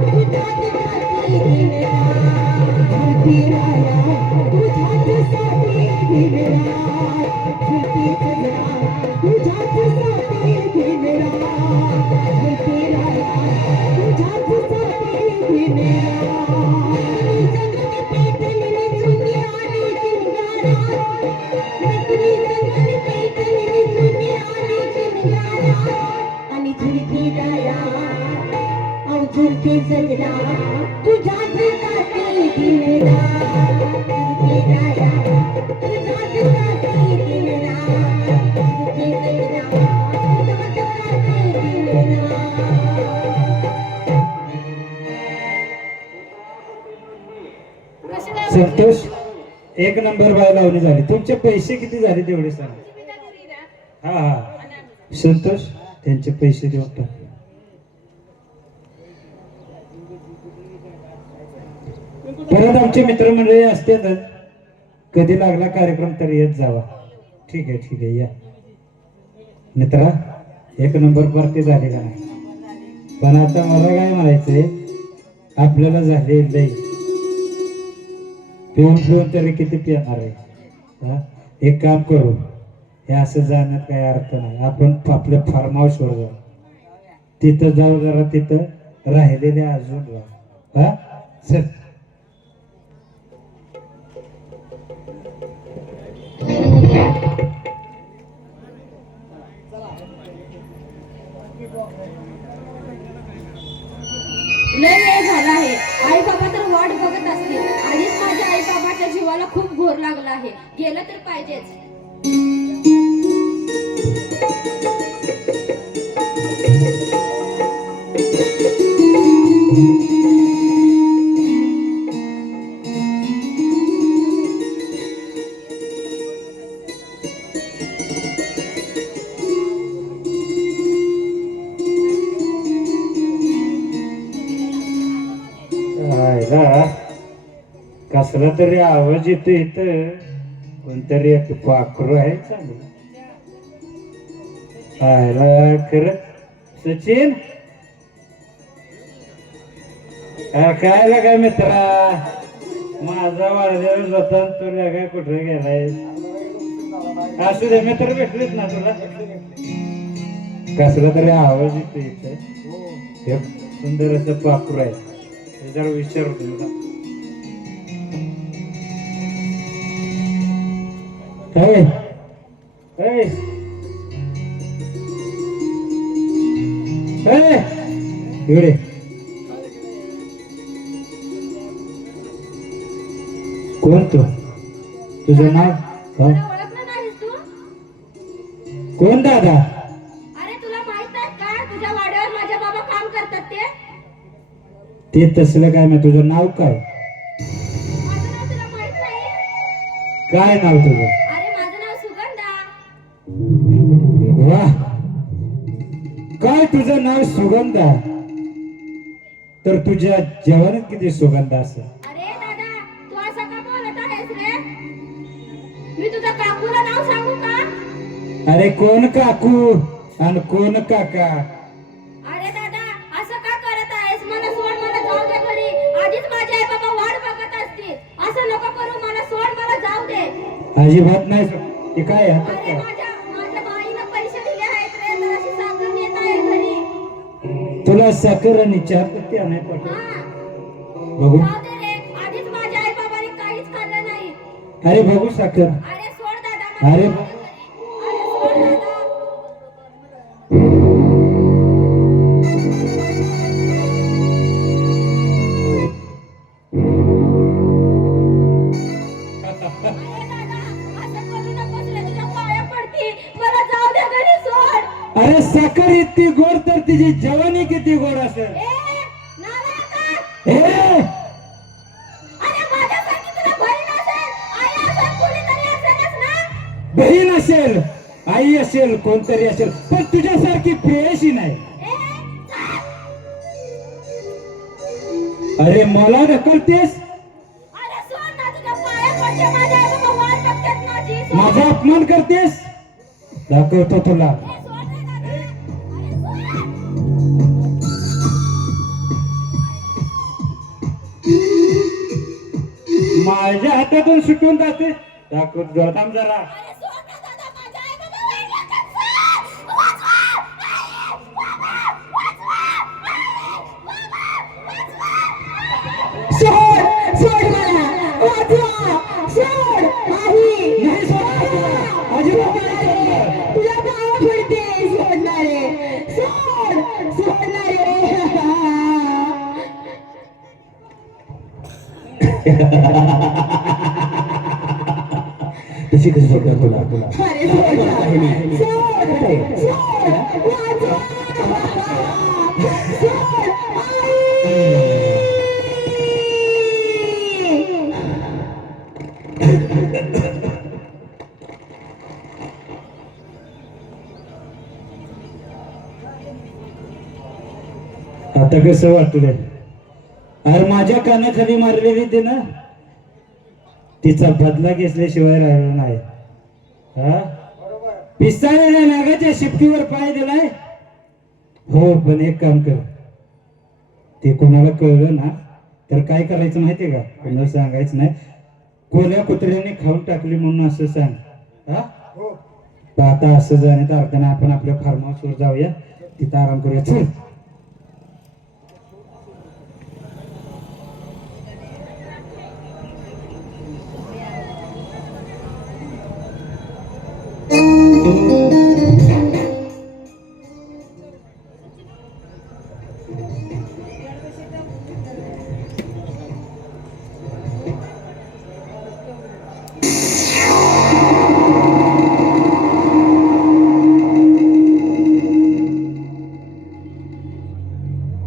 तुझ्या झुलती दिनरा झुलती राजा तुझ्या झुलती दिनरा झुलती सजना तुझ्या झुलती दिनरा झुलती राजा तुझ्या झुलती दिनरा आणि झुलती राया झुलती सजना तुझ्या झुलती दिनरा झुलती राया तुझ्या झुलती दिनरा झुलती सजना तुझ्या झुलती दिनरा कशी काय संतोष एक नंबर बाय लावणी झाली. तुमचे पैसे किती झाले तेवढे सांगा. हा हा संतोष त्यांचे पैसे देऊन टाक. परत आमचे मित्रमंडळी असते ना कधी लागला कार्यक्रम तर येत जावा. ठीक आहे या मित्रा. एक नंबर पार्टी झाली का नाही. पण आता मला काय म्हणायचंय आपल्याला झाले लई पिऊन तरी किती पिणार आहे. एक काम करू हे असं जाण्यात काही अर्थ नाही. आपण आपल्या फार्म हाऊसवर जाऊ तिथं जाऊ जरा तिथं राहिलेले अजून राहू. हा चल. लय वेळ झाला आहे. आई बाबा तर वाट बघत असतील. आधीच माझ्या आई बाबाच्या जीवाला खूप घोर लागला आहे. गेलं तर पाहिजेच. कसला तरी आवाज येतो इथं. कोणतरी एक पाखरू आहे चांगलं. खरं सचिन काय लागा मित्रा माझा वाढदिवस होता तुला काय कुठे गेलाय. असू दे मित्र भेटलेत ना तुला. कसला तरी आवाज येतो इथं. हे सुंदर असं पाखरू आहे. हे जरा विचारू तुला. काय इकडे कोण तू. तुझं नाव मला ओळखलं नाहीस तू. कोण दादा. अरे तुला माहित नाही का तुझ्या वाड्यावर माझ्या बाबा काम करतात ते. ते तसलं काय नाही. तुझं नाव काय. माझं नाव तुला माहित नाही. काय नाव तुझं. अरे माझं नाव सुगंधा. वा काय तुझं नाव सुगंधा. तर तुझ्या जेवणात किती सुगंध असेल. अरे दादा तू असं का बोलत आहेस रे. मी तुझ्या काकूला नाव सांगू का. अरे कोण काकू आणि कोण काका. अरे दादा असं का करत आहेस. मला सोड. मला जाऊ दे घरी. आधीच माझे आई बाबा वाट बघत असतील. असं नको करू. मला सोड. मला जाऊ दे. अजिबात नाही. ते काय हातात अरे काय. माझ्या बाईनं पैसे दिले आहेत रे. जराशी साखर नेत आहे घरी. तुला साखर आणि चहा पत्ती आणाय पाठव. हा बघू. जाऊ दे रे. आधीच माझ्या आई बाबांनी काहीच खाल्लं नाही. अरे बघू साखर. अरे सोड दादा. मला अरे जाऊ दे घरी. अरे सोड दादा. अरे दादा असं करू नकोस रे. तुझ्या पाया पडती. मला जाऊ दे घरी. सोड. अरे साखर इतकी गोड तर तिची जवानी किती गोड असेल. नालायका. ए अरे माझ्यासारखी तुला बहीण असेल. आई असेल. कोणीतरी असेलच ना. बहीण असेल आई असेल कोणतरी असेल पण तुझ्यासारखी प्रेयशी नाही. अरे मला ढकलतेस. अरे सोड ना. तुझ्या माझा अपमान करतेस दाखवतो तुला. माझ्या हातातून सुटून जाते दाखव जोडताम जरा. सोड सोड मला वाचवा सोड आई नाही सोडणार. अजिबात नाही सोडणार. तुला गाव पडते सोडणारे सोड सोडणारे तशी कशी सोडणार तुला तुला अरे सोड सोड सोड वाचवा सोड आई आता कसं वाटलंय? अरे माझ्या कानाखाली मारलेली ते ना तिचा बदला घेतल्याशिवाय राहिला नाही. हा पिसाळलेल्या नागाच्या शिपटीवर पाय दिलाय. हो पण एक काम कर, ते कोणाला कळलं ना तर काय करायचं माहितीये का? कोणाला सांगायचं नाही. कोल्या कुत्र्याने खाऊन टाकली म्हणून असं सांग. हा तर आता असं जाण्यात अर्थाने आपण आपल्या फार्म हाऊसवर जाऊया, तिथं आराम करूया. चल.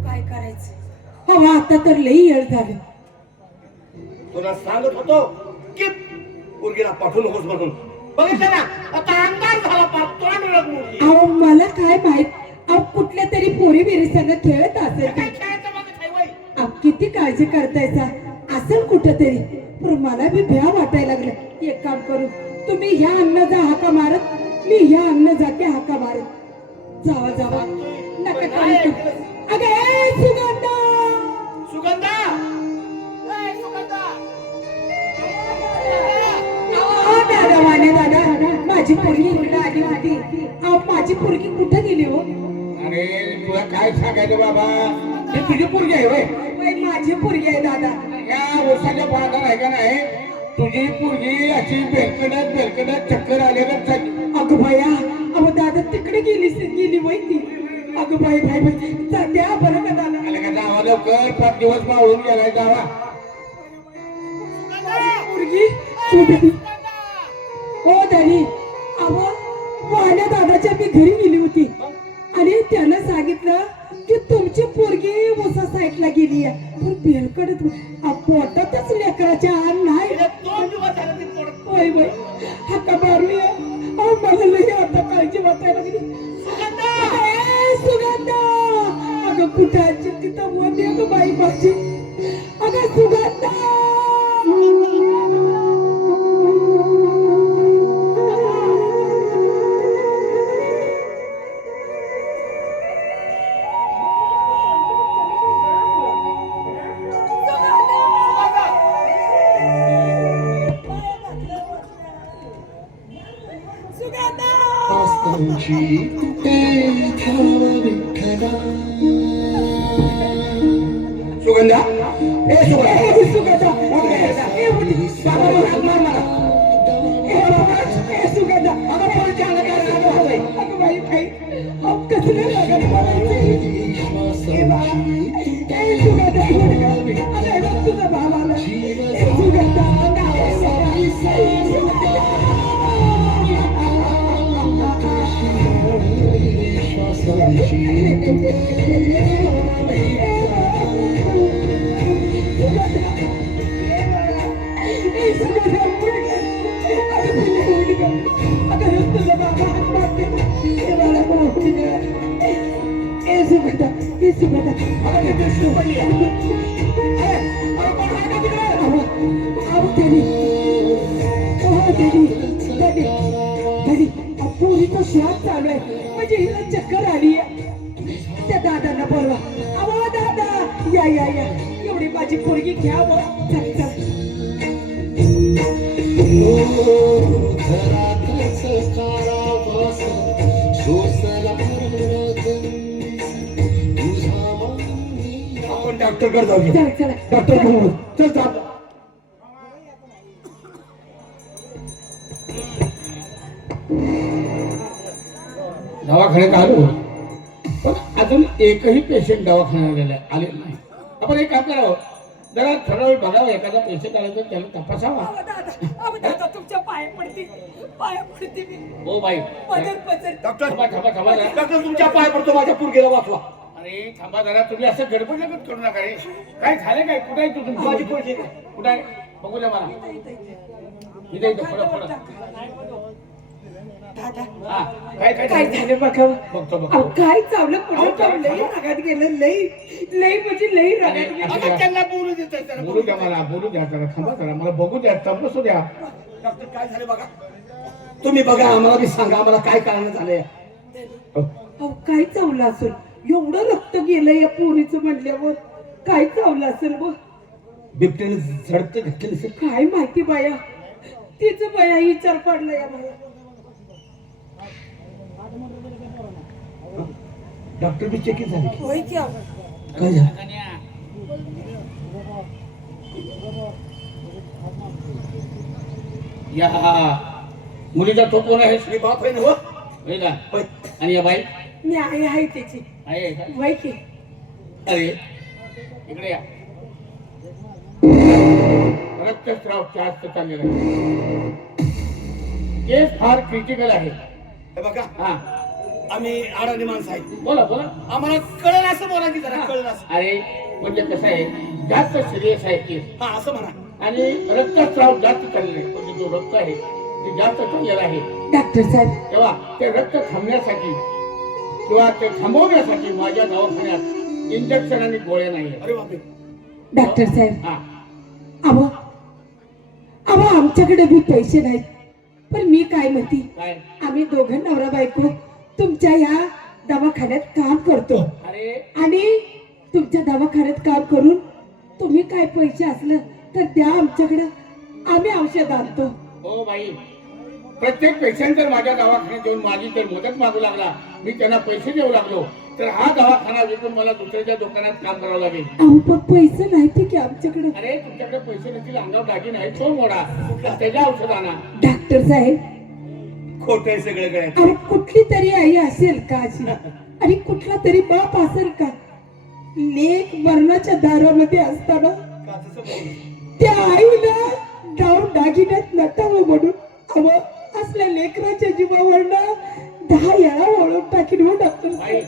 काय करायचं हवा आता तर लई येळ झालं. तुला सांगत होतो की पोरगीला पाठवू नकोस म्हणून. बघितलं ना आता अंगार झाला पार तोंड रगमुरली. अहो मला काय माहित अहो कुठल्या तरी पोरी बिरी संग खेळत असेल काय ती. खेळायचं बघत आहे वय. अहो किती काळजी करतायचा असेल कुठं तरी. पण मला बी भ्या वाटायला लागलं. एक काम करू तुम्ही ह्या अन्न जा हाका मारत मी ह्या अन्न जाते हाका मारत. जावा जावा नका काळजी करू. अगं ए सुगंधा सुगंधा ए, सुगंधा अहो दादा वाणे दादा माझी पोरगी इकडे आली होती. अहो माझी पोरगी कुठे गेली हो? अरे तुला काय सांगायचं बाबा, हे तुझी पोरगी आहे होय. बाई, माझी पोरगी आहे दादा. या वर्षाच्या पाहणार आहे का नाही, तुझी पोरगी अशी बेलकडत चक्कर आलेलं चालली. अगं बाया अहो दादा तिकडे गेली माहिती. अगं बाई भाई भाई द्या बरं का दादा. आले का जावा लवकर, 5 दिवस मावळून गेलाय जावा. पोरगी सुगंधी. हो दानी अहो वाण्या दादाच्या मी घरी गेली होती आणि त्यानं सांगितलं की तुमची पोरगी मोसा साईडला गेली आहे. पण बेलकडत पोटातच लेकराच्या आण नाही. तिला 2 दिवस झाले ती पोट. होय होय हाका मारूया. अहो मला लई आता काळजी वाटायला लागली. ए, सुगंधा अगं कुठाची तिथं मध्ये अगं बाई माझी. अगं सुगंधा सुगंधा ए सुगंधा ए, सुगंधा ए, उठ. बाबा, मार, मार. ए, बाबा, ए, सुगंधा अगं पोरच्या अंगात आलं हवंय. अगं बाई बाई अहो कसलं लागत बोलायचं. ए बाबा ए सुगंधा अगं हे बघ तुझा भाव आला. ए सुगंधा चालू आहे म्हणजे हिला चक्कर आली त्या दादांना बोलवा. अहो दादा या या या एवढी माझी पोरगी घ्या व चल चल. आपण डॉक्टरकडे जाऊया. चल चला डॉक्टर घेऊन चल जा. दवाखान्यात आलो पण अजून एकही पेशंट दवाखान्यात आले नाही. आपण एक काम करावं, जरा थोडा वेळ बघावं, एखादा पेशंट आला तर त्याला तपासावा. दादा तुमच्या पाय पडते मी. हो बाई, डॉक्टर थांबा थांबा थांबा जरा. डॉक्टर तुमच्या पाय पडतो, माझ्या पोरगीला वाचवा. अरे थांबा जरा, तुम्ही असं गडबड लगत करू नका रे. काय झालं काय? कुठे आहे तू? तुमची माझी पोरगी कुठे आहे? बघू द्या मला. इथे इथं पुढं पुढं. हा, काय काय काय झालं? झालं बघा. बघतो अहो बघतो. काय चावलं अहो, पुढे काय लई झालं? रागात गेलं लई लई म्हणजे लई रागात अरे, गेलं. अगं, त्यांना बोलू देत त्याला बोलू द्या मला, बोलू द्या जरा. थांबा जरा, मला बघू द्या, तपासू द्या. डॉक्टर काय झालं बघा. तुम्ही बघा, आम्हाला बी सांगा, आम्हाला काय कारण झालंय. अहो काय चावलं असेल? एवढं रक्त गेलं या पोरीचं म्हणल्यावर काय चावलं असेल व बिबट्याने झडत घेतलेलं असेल. काय माहिती बाया, तिचं बाया विचार पडला या बाया. डॉक्टर बी चेकिंग झाले. होय की अहो. काय झालं? या मुलीचा तो कोण आहे? मी बाप आहे ना हो. होय का? होय. आणि या बाई मी आहे त्याची आहे का? होय की. अरे इकडे या. रक्तस्राव जास्त चाललेला आहे. केस फार क्रिटिकल आहे. हे बघा, हा आम्ही अडाणी माणसं आहे. बोला बोला. आम्हाला कळलं असं बोला की जरा कळलं असं. अरे म्हणजे कसं आहे, जास्त सिरियस आहे केस हा असं म्हणा. आणि रक्तस्राव जास्त चाललेला आहे. म्हणजे जो रक्त आहे ते जास्त चाललेला आहे. डॉक्टर साहेब तेव्हा ते रक्त थांबण्यासाठी किंवा ते थांबवण्यासाठी माझ्या दवाखान्यात इंजेक्शन आणि गोळ्या नाही आहेत. अरे बापरे. डॉक्टर साहेब हा अहो अहो आमच्याकडे बी पैसे नाहीत. पण मी काय म्हणते, काय? आम्ही दोघं नवरा बायको तुमच्या ह्या दवाखान्यात काम करतो अरे आणि तुमच्या दवाखान्यात काम करून तुम्ही काय पैसे असलं तर द्या आमच्याकडे, आम्ही औषध आणतो. हो बाई, प्रत्येक पेशंट जर माझ्या दवाखान्यात येऊन माझी जर मदत मागू लागला, मी त्यांना पैसे देऊ लागलो, तर हा दवाखाना विकून मला दुसऱ्याच्या दुकानात काम करावं लागेल. अहो पण पैसे नाही की आमच्याकडे. अरे तुमच्याकडे पैसे नसतील, अंगावर दागी नाही, तो मोडा, त्याच्या औषध आणा. डॉक्टर साहेब खोट आहे सगळं काय. अरे कुठली तरी आई असेल का अशी, आणि कुठला तरी बाप असेल का, लेक मरणाच्या दारामध्ये असताना का तसं बोलू? त्या आईला डाऊन दागिन्यात नटावं म्हणून अव असल्या लेकराच्या जीवावरनं 10 वेळा वळून टाकीन हो डॉक्टर बाई, साहेब.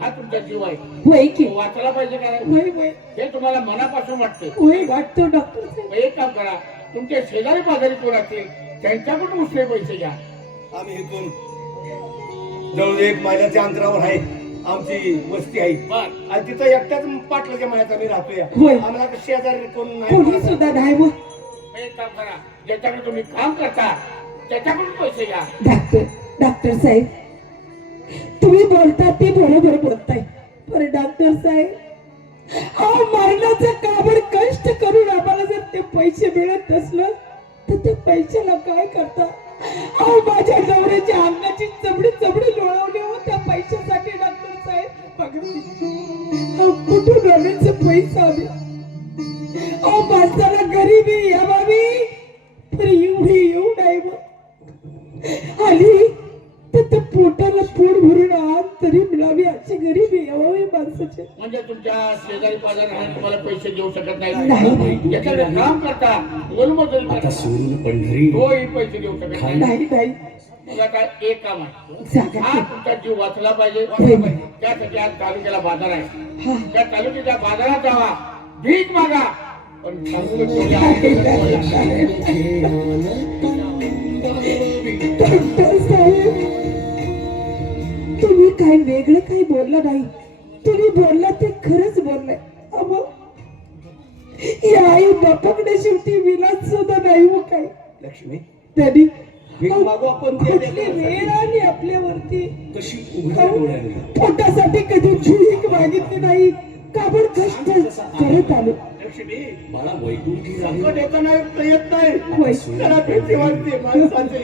हा तुमचा जीव आहे, होय की तो वाचला पाहिजे का नाही? होय होय हे तुम्हाला मनापासून वाटते. होय वाटतो डॉक्टर साहेब. मग एक काम करा, तुमचे शेजारी पाजारी कोण असतील त्यांच्याकडून उसळे पैसे घ्या. आम्ही इथून जवळ 1 मैलाच्या अंतरावर आहे आमची वस्ती आहे. बर आणि तिथं एकट्याच पाटलाच्या मळ्यात आम्ही राहतोय. होय. आम्हाला कसं शेजारी कोण कोणी नाही. सुद्धा नाही मग. एक काम करा, ज्याच्याकडे तुम्ही काम करता त्याच्याकडून पैसे घ्या. डॉक्टर साहेब तुम्ही बोलता ते बरोबर बोलताय, पण डॉक्टर साहेब अहो मरणाचं काबड कष्ट करून आम्हाला जर ते पैसे मिळत नसलं तर ते पैशाला काय करता? अहो माझ्या नवऱ्याच्या अंगाची चमडी लोळवली हो त्या पैशासाठी डॉक्टर साहेब. अहो कुठून आणायचं पैसा आम्ही? अहो माणसाला गरीबी यावावी, पण एवढी येऊ नाही मग आली तर ते पोटाला पोट भरून आण तरी मिळावी अशी गरीबी यावावी माणसाची. म्हणजे तुमच्या शेजारी पाजारी तुम्हाला पैसे देऊ शकत नाही. नाही. ज्याच्याकडे काम करता मोलमजुरी करता सोडून पंढरी तोही पैसे देऊ शकत नाही. नाही मग आता एक काम आहे, जागा हा की. तुमचा जीव वाचला पाहिजे. त्यासाठी आज तालुक्याला बाजार आहे. हा. त्या तालुक्याच्या बाजारात जावा, भीक मागा, पण सांगू डॉक्टर साहेब तुम्ही काय वेगळं काही बोलला नाही, तुम्ही बोलला ते खरंच बोललाय. अहो या आई बापाकडे शेवटी विलास सुद्धा नाही हो काय. लक्ष्मी त्यांनी भीक मागू आपण त्या कुठली वेळ लेकरासाठी. आली आपल्यावरती. कशी उघड्या डोळ्यांनी पोटासाठी कधी भीक मागितली नाही, काबड कष्ट करत आलो. लक्ष्मी मला वैकुंठी राहील. संकट येतं नाही तर येत नाही. वैष्णव त्याला भीती वाटते माणसाची.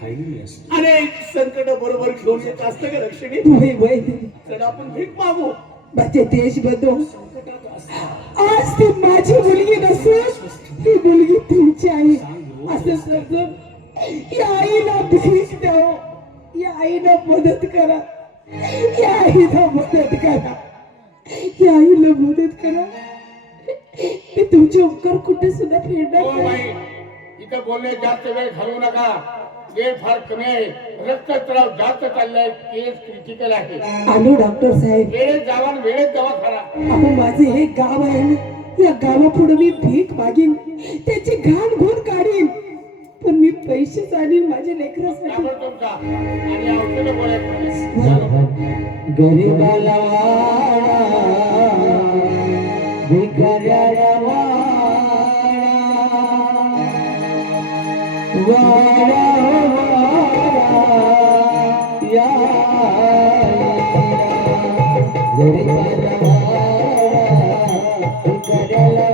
ठाई असते. अनेक संकट बरोबर घेऊन येत असतं का लक्ष्मी. वय वय चला आपण भीक मागू. माझे देश बदो, आज ती माझी मुलगी नसून ही मुलगी तुमची आई असं समजून या आईला भीक द्यावं, या आईला मदत करा, या आईला मदत करा, या आईला मदत करा. मी तुमचे उपकार कुठे सुद्धा फेडणार हो नाही. बाई, इथं बोलण्यात जास्त वेळ घालवू नका. वेळ फार कमी आहे. रक्तस्राव जास्त चाललाय. केस क्रिटिकल आहे. आलो डॉक्टर साहेब. वेळेत जावा आणि वेळेत दवाखाना. अहो माझे हे गाव आहे ना, या गावापुढे मी भीक मागीन, त्याची घाण घोण काढीन, पण मी पैसे आणीन माझ्या लेकरासाठी. ताबडतोब जा आणि औषधं गोळ्या करा. गरीबाला वाडा, भिकाऱ्याला वाडा, या गरीबाला वाडा, भिकाऱ्याला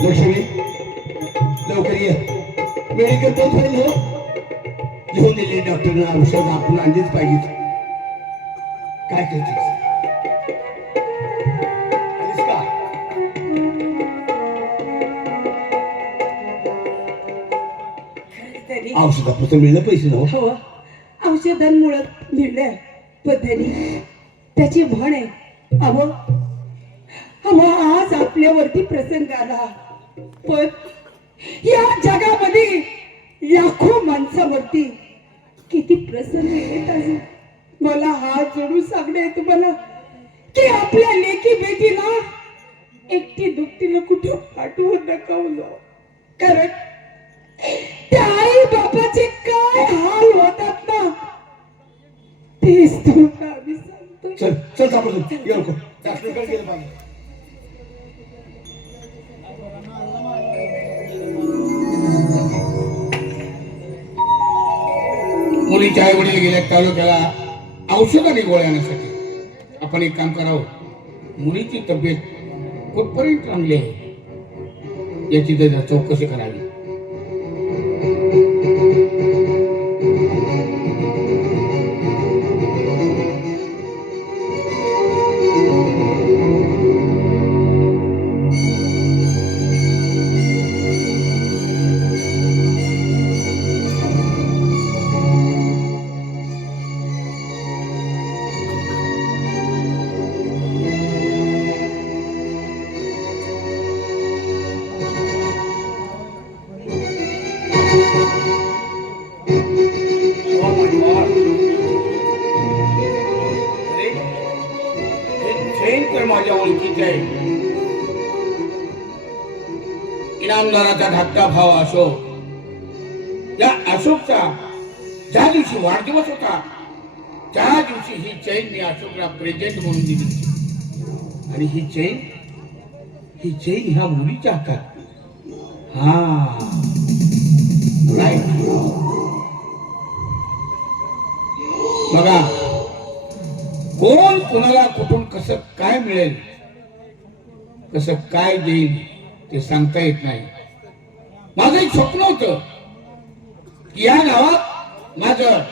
लक्ष्मी लवकर ये. मेडिकल तो फाईल हो. लिहून दिले डॉक्टरने औषध आपण आणलीच पाहिजे. काय करतेस आलीस का? तरी औषधापासून मिळलं पैसे ना हो, औषधांमुळे मिळल्या पद्धती त्याची म्हण आहे. अहो आज आपल्यावरती प्रसंग आला, पण या जगामध्ये लाखो माणसावरती किती प्रसंग येत आहे. मला हात जोडून सांगणे आहे तुम्हाला की आपल्या लेकी बेटीला एकटी दुखटीला कुठं पाठवून नका, कारण त्या आई बापाचे काय हाल होतात ना दाखवतो येऊ डॉक्टरकडे गेलं पाहिजे. मुलीचे आई वडील गेल्या तालुक्याला औषधाने गोळ्या आणण्यासाठी. आपण एक काम करावं, मुलीची तब्येत कुठपर्यंत चांगली आहे याची जरा चौकशी करावी. Oh my God. अरे, हे चैन तर माझ्या ओळखीचे आहे. इनामदाराचा धाकटा भाव अशोक, या अशोकचा ज्या दिवशी वाढदिवस होता त्या दिवशी ही चैन मी अशोकला प्रेझेंट म्हणून दिली. आणि ही चैन ह्या मुलीच्या हातात. हा राईट. बघा, कोण कुणाला कुठून कसं काय मिळेल, कसं काय देईल ते सांगता येत नाही. माझं एक स्वप्न होतं की या गावात माझं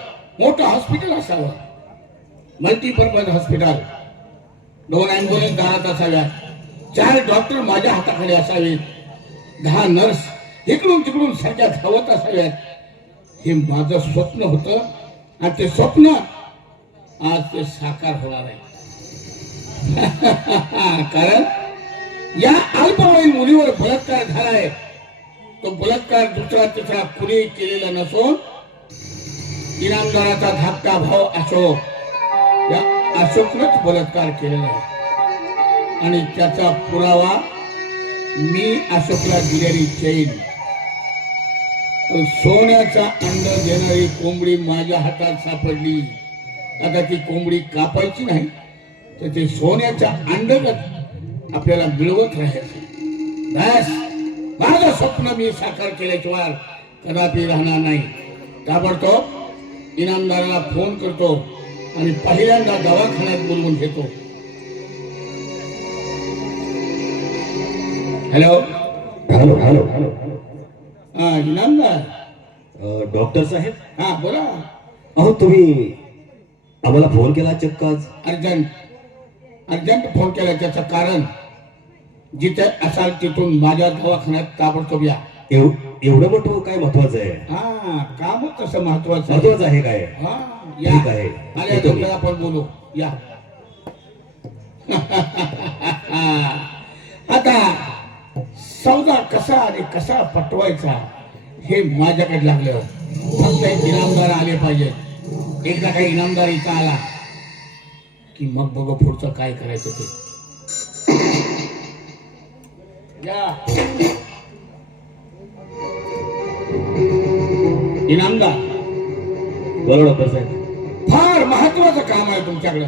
मोठं हॉस्पिटल असावं, मल्टीपर्पज हॉस्पिटल. 2 ॲम्ब्युलन्स दारात असाव्यात, 4 डॉक्टर माझ्या हाताखाली असावेत, 10 नर्स इकडून तिकडून सारख्या धावत असाव्यात. हे माझं स्वप्न होतं आणि ते स्वप्न आज ते साकार होणार आहे. कारण या अल्पवयीन मुलीवर बलात्कार झालाय. तो बलात्कार दुसरा तिसरा कुणी केलेला नसून इनामदाराचा धाकटा भाऊ अशोक, या अशोकनंच बलात्कार केलेला आहे. आणि त्याचा पुरावा मी अशोकला दिलेली चैन. सोन्याचा अंड देणारी कोंबडी माझ्या हातात सापडली. आता ती कोंबडी कापायची नाही, तर ते सोन्याच्या अंडगत आपल्याला मिळवत राहायचं. बस, माझं स्वप्न मी साकार केल्याशिवाय कदापि राहणार नाही. ताबडतोब इनामदाराला फोन करतो आणि पहिल्यांदा दवाखान्यात बोलवून घेतो. हॅलो. Hello hello hello. हा इनामदार. डॉक्टर साहेब. हा बोला. अहो तुम्ही आम्हाला फोन केला चक्क आज. अर्जंट फोन केला. त्याचं कारण जिथे असाल तिथून माझ्या दवाखान्यात ताबडतोब या. एवढं मोठं काय महत्वाचं आहे? हा, कामच तसं महत्वाचं महत्वाचं आहे काय? हा, ठीक आहे. आल्या येतो मी. नंतर आपण बोलू. या. आता सौदा कसा आणि कसा पटवायचा हे माझ्याकडे लागलं. फक्त एक इनामदार आले पाहिजे. एकदा काही इनामदार इथं आला की मग बघ पुढचं काय करायचं ते. या. इनामदार. बोला डॉक्टर साहेब. फार महत्वाचं काम आहे तुमच्याकडे.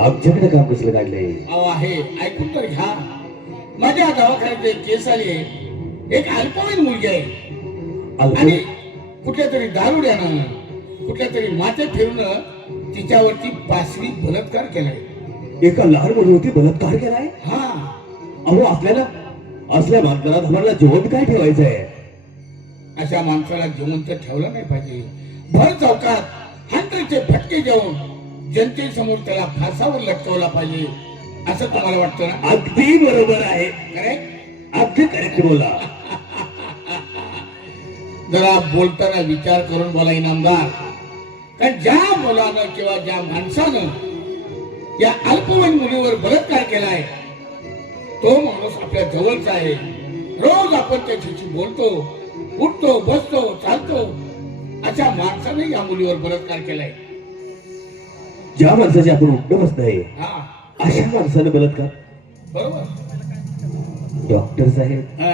आमच्याकडे काम कसलं काढलंय? अहो आहे, ऐकून तर घ्या. माझ्या दवाखान्यात एक केस आली आहे. एक अल्पवयीन मुलगी आहे आणि कुठल्या तरी दारुड्यानं कुठल्या तरी माते फिरून तिच्यावरती 5वी बलात्कार केलाय. एका लहान मुलीवरती बलात्कार केलाय? हा. अहो आपल्याला असल्या माणसाला धर्माला जिवंत काय ठेवायचं आहे? अशा माणसाला जिवंत ठेवलं नाही पाहिजे. भर चौकात हंड्रेडचे फटके देऊन जनतेसमोर त्याला फासावर लटकवला पाहिजे, असं तुम्हाला वाटतं ना? अगदी बरोबर आहे. करेक्ट. अगदी करेक्ट बोला. जरा बोलताना विचार करून बोला इनामदार. कारण ज्या मुलानं किंवा ज्या माणसानं या अल्पवयीन मुलीवर बलात्कार केलाय तो माणूस आपल्या जवळचा आहे. रोज आपण त्याच्याशी बोलतो, उठतो, बसतो, चालतो. अशा माणसाने या मुलीवर बलात्कार केलाय. ज्या माणसाचे आपण उठणं बसत आहे हा, अशा माणसाने बलात्कार. बरोबर. डॉक्टर साहेब हा,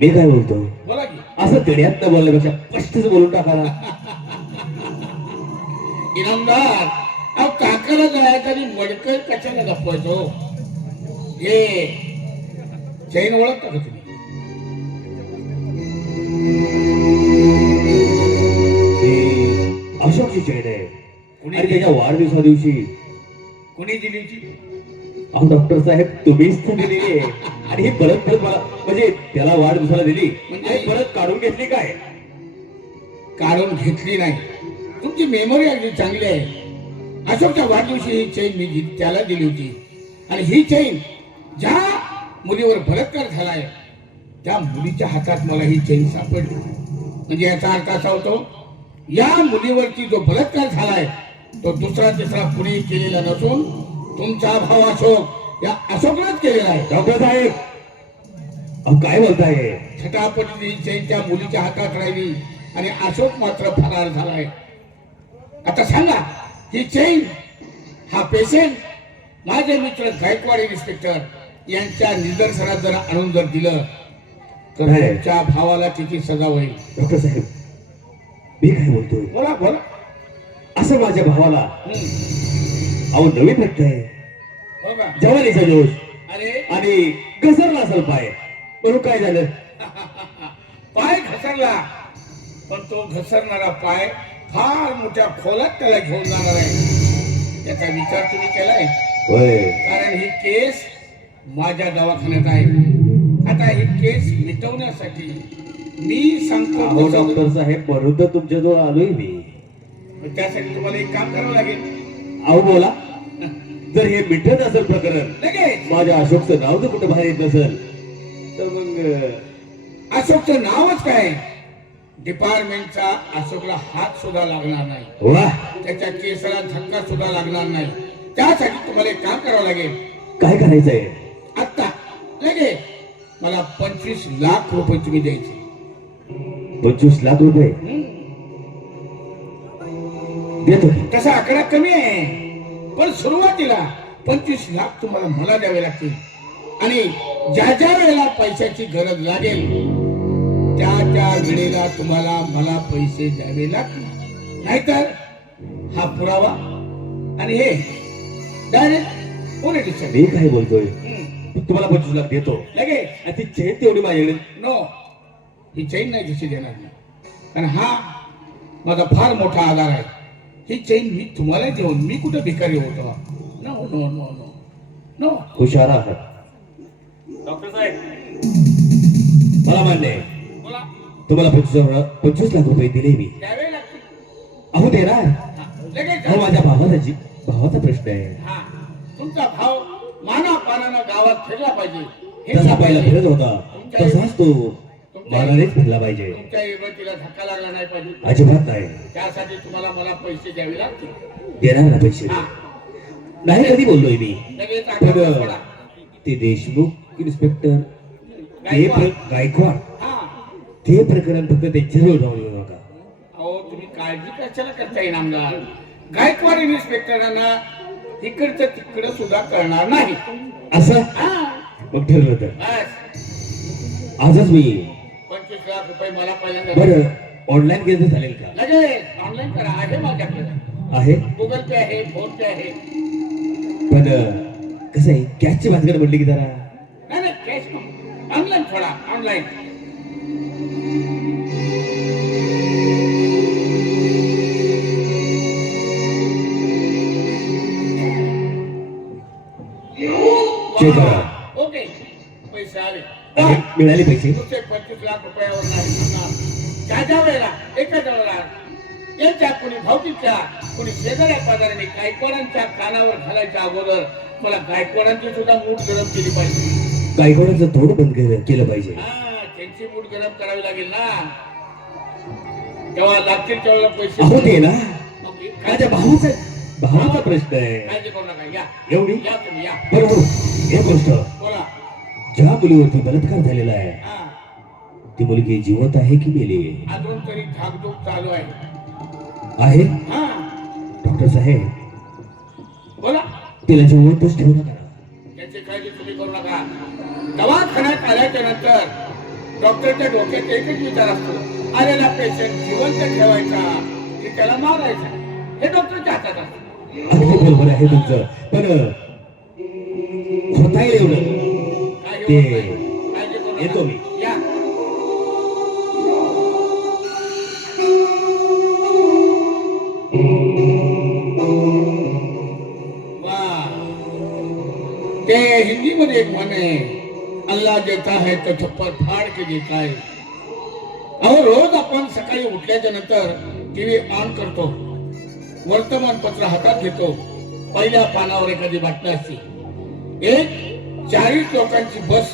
मी काय बोलतोय? बोला की. असं तेड्यात न बोलण्यापेक्षा स्पष्टच बोलून टाकायला. इनामदार, अहो काकाला जायचं आणि मडकं कशाला लपवायचो? हे चैन ओळखता का तुम्ही? ही अशोकची चैन आहे कुणी आणि त्याच्या वाढदिवसा दिवशी कुणी दिली होती? अहो डॉक्टर साहेब तुम्हीच तर दिलेली आहे आणि ही परत परत मला म्हणजे त्याला वाढदिवसाला दिली म्हणजे परत काढून घेतली काय? काढून घेतली नाही. तुमची मेमरी अगदी चांगली आहे. अशोकच्या वाढदिवशी ही चैन मी त्याला दिली होती आणि ही चैन ज्या मुलीवर बलात्कार झालाय त्या मुलीच्या हातात मला ही चैन सापडली. म्हणजे याचा अर्थ असा होतो या मुलीवरती जो बलात्कार झालाय तो दुसरा तिसरा कुणी केलेला नसून तुमचा भाऊ अशोक या अशोकलाच केलेला आहे. डॉक्टर साहेब अहो काय बोलताय? छटापटीने ही चैन त्या मुलीच्या हातात राहिली आणि अशोक मात्र फरार झालाय. आता सांगा ही चैन हा पेशंट माझे मित्र गायकवाड इन्स्पेक्टर यांच्या निदर्शनात जर आणून जर दिलं तर नाही. तुमच्या भावाला किती सजा होईल? डॉक्टर साहेब मी काय बोलतोय? बोला बोला. असं माझ्या भावाला हम्म. अहो नवीन वाटतंय हो का? जवानीचा जोश अरे आणि घसरला असेल पाय म्हणून काय झालं? पाय घसरला पण तो घसरणारा पाय फार मोठ्या खोलात त्याला घेऊन जाणार आहे याचा विचार तुम्ही केलाय? होय कारण ही केस माझ्या दवाखान्यात आहे. आता ही केस मिटवण्यासाठी मी सांगतो अहो तसं- डॉक्टर साहेब म्हणून तर तुमच्याजवळ आलोय मी. त्यासाठी तुम्हाला एक काम करावं लागेल. अहो बोला. जर हे मिटत असेल प्रकरण लगेच माझ्या अशोकचं नाव जर कुठं बाहेर येत नसेल तर मग अशोकचं नावच काय डिपार्टमेंटचा अशोकला हात सुद्धा लागणार नाही. वा त्याच्या केसाला धक्का सुद्धा लागणार नाही. त्यासाठी तुम्हाला एक काम करावं लागेल. काय करायचंय? आत्ता लगेच मला 25 लाख रुपये तुम्ही द्यायचे. 25 लाख रुपये देतो की. तसा आकडा कमी आहे पण सुरुवातीला 25 लाख तुम्हाला मला द्यावे लागतील आणि ज्या ज्या वेळेला पैशाची गरज लागेल त्या त्या वेळेला तुम्हाला मला पैसे द्यावे लागतील. नाहीतर हा पुरावा आणि हे डायरेक्ट पोलीस स्टेशन. मी काय बोलतोय? तुम्हाला 25 लाख देतो लगेच. आणि ती चेन तेवढी माझ्याकडे. नो ही चैन नाही तशी देणार नाही कारण हा माझा फार मोठा आधार आहे. ही चैन मी तुम्हाला देऊन मी कुठे भिकारी होतो? No no no no no. हुशार आहात डॉक्टर साहेब मला मान्य आहे. बोला. तुम्हाला 25 लाख रुपये दिले मी. द्यावे लागतील. अहो देणार. हा, लगेच अहो माझ्या भावाचा प्रश्न आहे. हा तुमचा भाव माना पानानं गावात फिरला पाहिजे. हे तसा पहिला पाहिजे. फिरत होता तसाच तो मानानेच फिरला पाहिजे. तुमच्या इबतीला धक्का लागला नाही पाहिजे. अजिबात नाही. त्यासाठी तुम्हाला मला पैसे द्यावे लागतील. देणार ना पैसे. हा नाही कधी बोललोय मी. लगेच आकडा पण पडा. ते देशमुख इन्स्पेक्टर ते गायकवाड हा ते प्रकरण फक्त त्यांच्याजवळ जाऊन येऊ नका. अहो तुम्ही काळजी कशाला करताय नामदार? गायकवाड इन्स्पेक्टरांना इकडचं तिकडं सुद्धा कळणार नाही. असं हा मग ठरलं तर बस आजच मी 25 लाख रुपये मला पहिल्यांदा बरं ऑनलाईन केलं तर चालेल का? लगेच ऑनलाईन करा. आहे माझ्याकडे आहे गुगल पे आहे, फोन पे आहे. पण कसं आहे कॅशची भानगड म्हटली की जरा नाही नाही कॅश ऑनलाईन थोडा ऑनलाईन. चेक करा. ओके पैसे आले. मिळाले पैसे. तुमचे 25 लाख रुपयावर नाही सांगणार. ज्या ज्या वेळेला एकाच वेळेला यांच्या कोणी भावकीच्या कोणी शेजाऱ्या पाजाऱ्याने गायकवाडांच्या कानावर घालायच्या अगोदर मला गायकवाडांची सुद्धा मूठ गरम केली पाहिजे. गायकवाडाचं तोंड बंद केलं पाहिजे. हा त्यांची मूठ गरम करावी लागेल ना. तेव्हा लागतील तेव्हा पैसे. अहो ते ना मग हे माझ्या भावाचा प्रश्न आहे. काळजी करू नका. या एवढी या तुम्ही या. बरोबर. एक गोष्ट बोला. ज्या मुलीवरती बलात्कार झालेला आहे हा ती मुलगी जिवंत आहे की मेली अजून तरी धाकधूक चालू आहे. आहे? हा डॉक्टर साहेब बोला. तिला जिवंतच ठेवू नका. याची काळजी तुम्ही करू नका. दवाखान्यात आल्याच्या नंतर डॉक्टरच्या डोक्यात एकच विचार असतो, आलेला पेशंट जिवंत ठेवायचा की त्याला मारायचा. हे डॉक्टरच्या हातात असतं. अगदी बरोबर आहे तुमचं, पण होता येईल एवढं ते येतो मी. या. वाह. ते हिंदी मध्ये एक म्हण आहे, अल्लाह देता है तो छप्पर फाड़ के देता है. अहो रोज आपण सकाळी उठल्याच्या नंतर टीव्ही ऑन करतो, वर्तमानपत्र हातात घेतो, पहिल्या पानावर एखादी बातमी असते. एक 40 लोकांची बस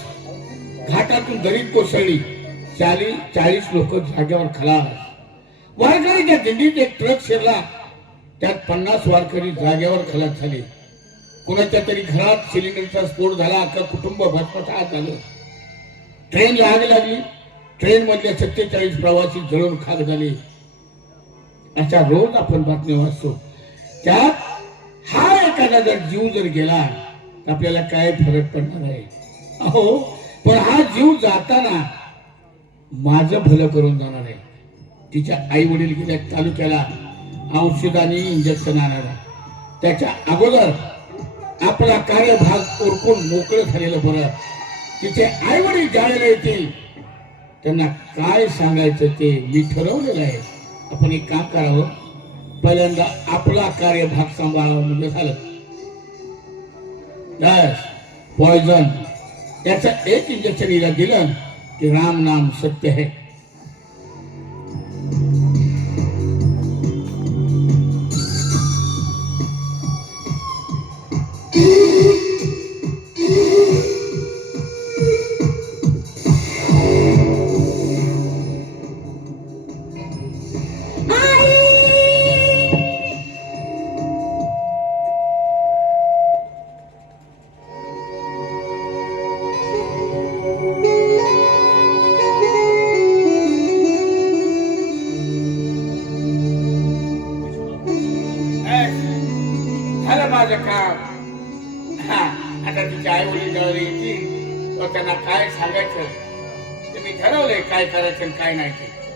घाटातून दरीत कोसळली, 40 लोक जागेवर खलास. वारकरीच्या दिंडीत एक ट्रक शिरला, त्यात 50 वारकरी जागेवर खलास झाले. कुणाच्या तरी घरात सिलेंडरचा स्फोट झाला, अख्खं कुटुंब भस्मसात झालं. ट्रेनला आग लागली, ट्रेन मधले 47 प्रवासी जळून खाक झाले. अशा रोज आपण बातम्या वाचतो. त्यात हा एखादा जर जीव जर गेला तर आपल्याला काय फरक पडणार आहे? अहो, पण हा जीव जाताना माझं भलं करून जाणार आहे. तिच्या आई वडील गेल्या तालुक्याला औषध आणि इंजेक्शन आणायला. त्याच्या अगोदर आपला कार्यभाग उरकून मोकळं झालेलं बरं. तिचे आई वडील ज्यावेळेला येतील त्यांना काय सांगायचं ते मी ठरवलेलं आहे. आपण एक काम करावं, पहिल्यांदा आपला कार्यभाग सांभाळावा म्हणजे झालं. पॉइझन त्याचं एक इंजेक्शन हिला दिलं की राम नाम सत्य है. झालं माझं काम. आता तिच्या आई वडील जवळ येतील तर त्यांना काय सांगायचं ते मी ठरवलंय, काय करायचं आणि काय नाही ते.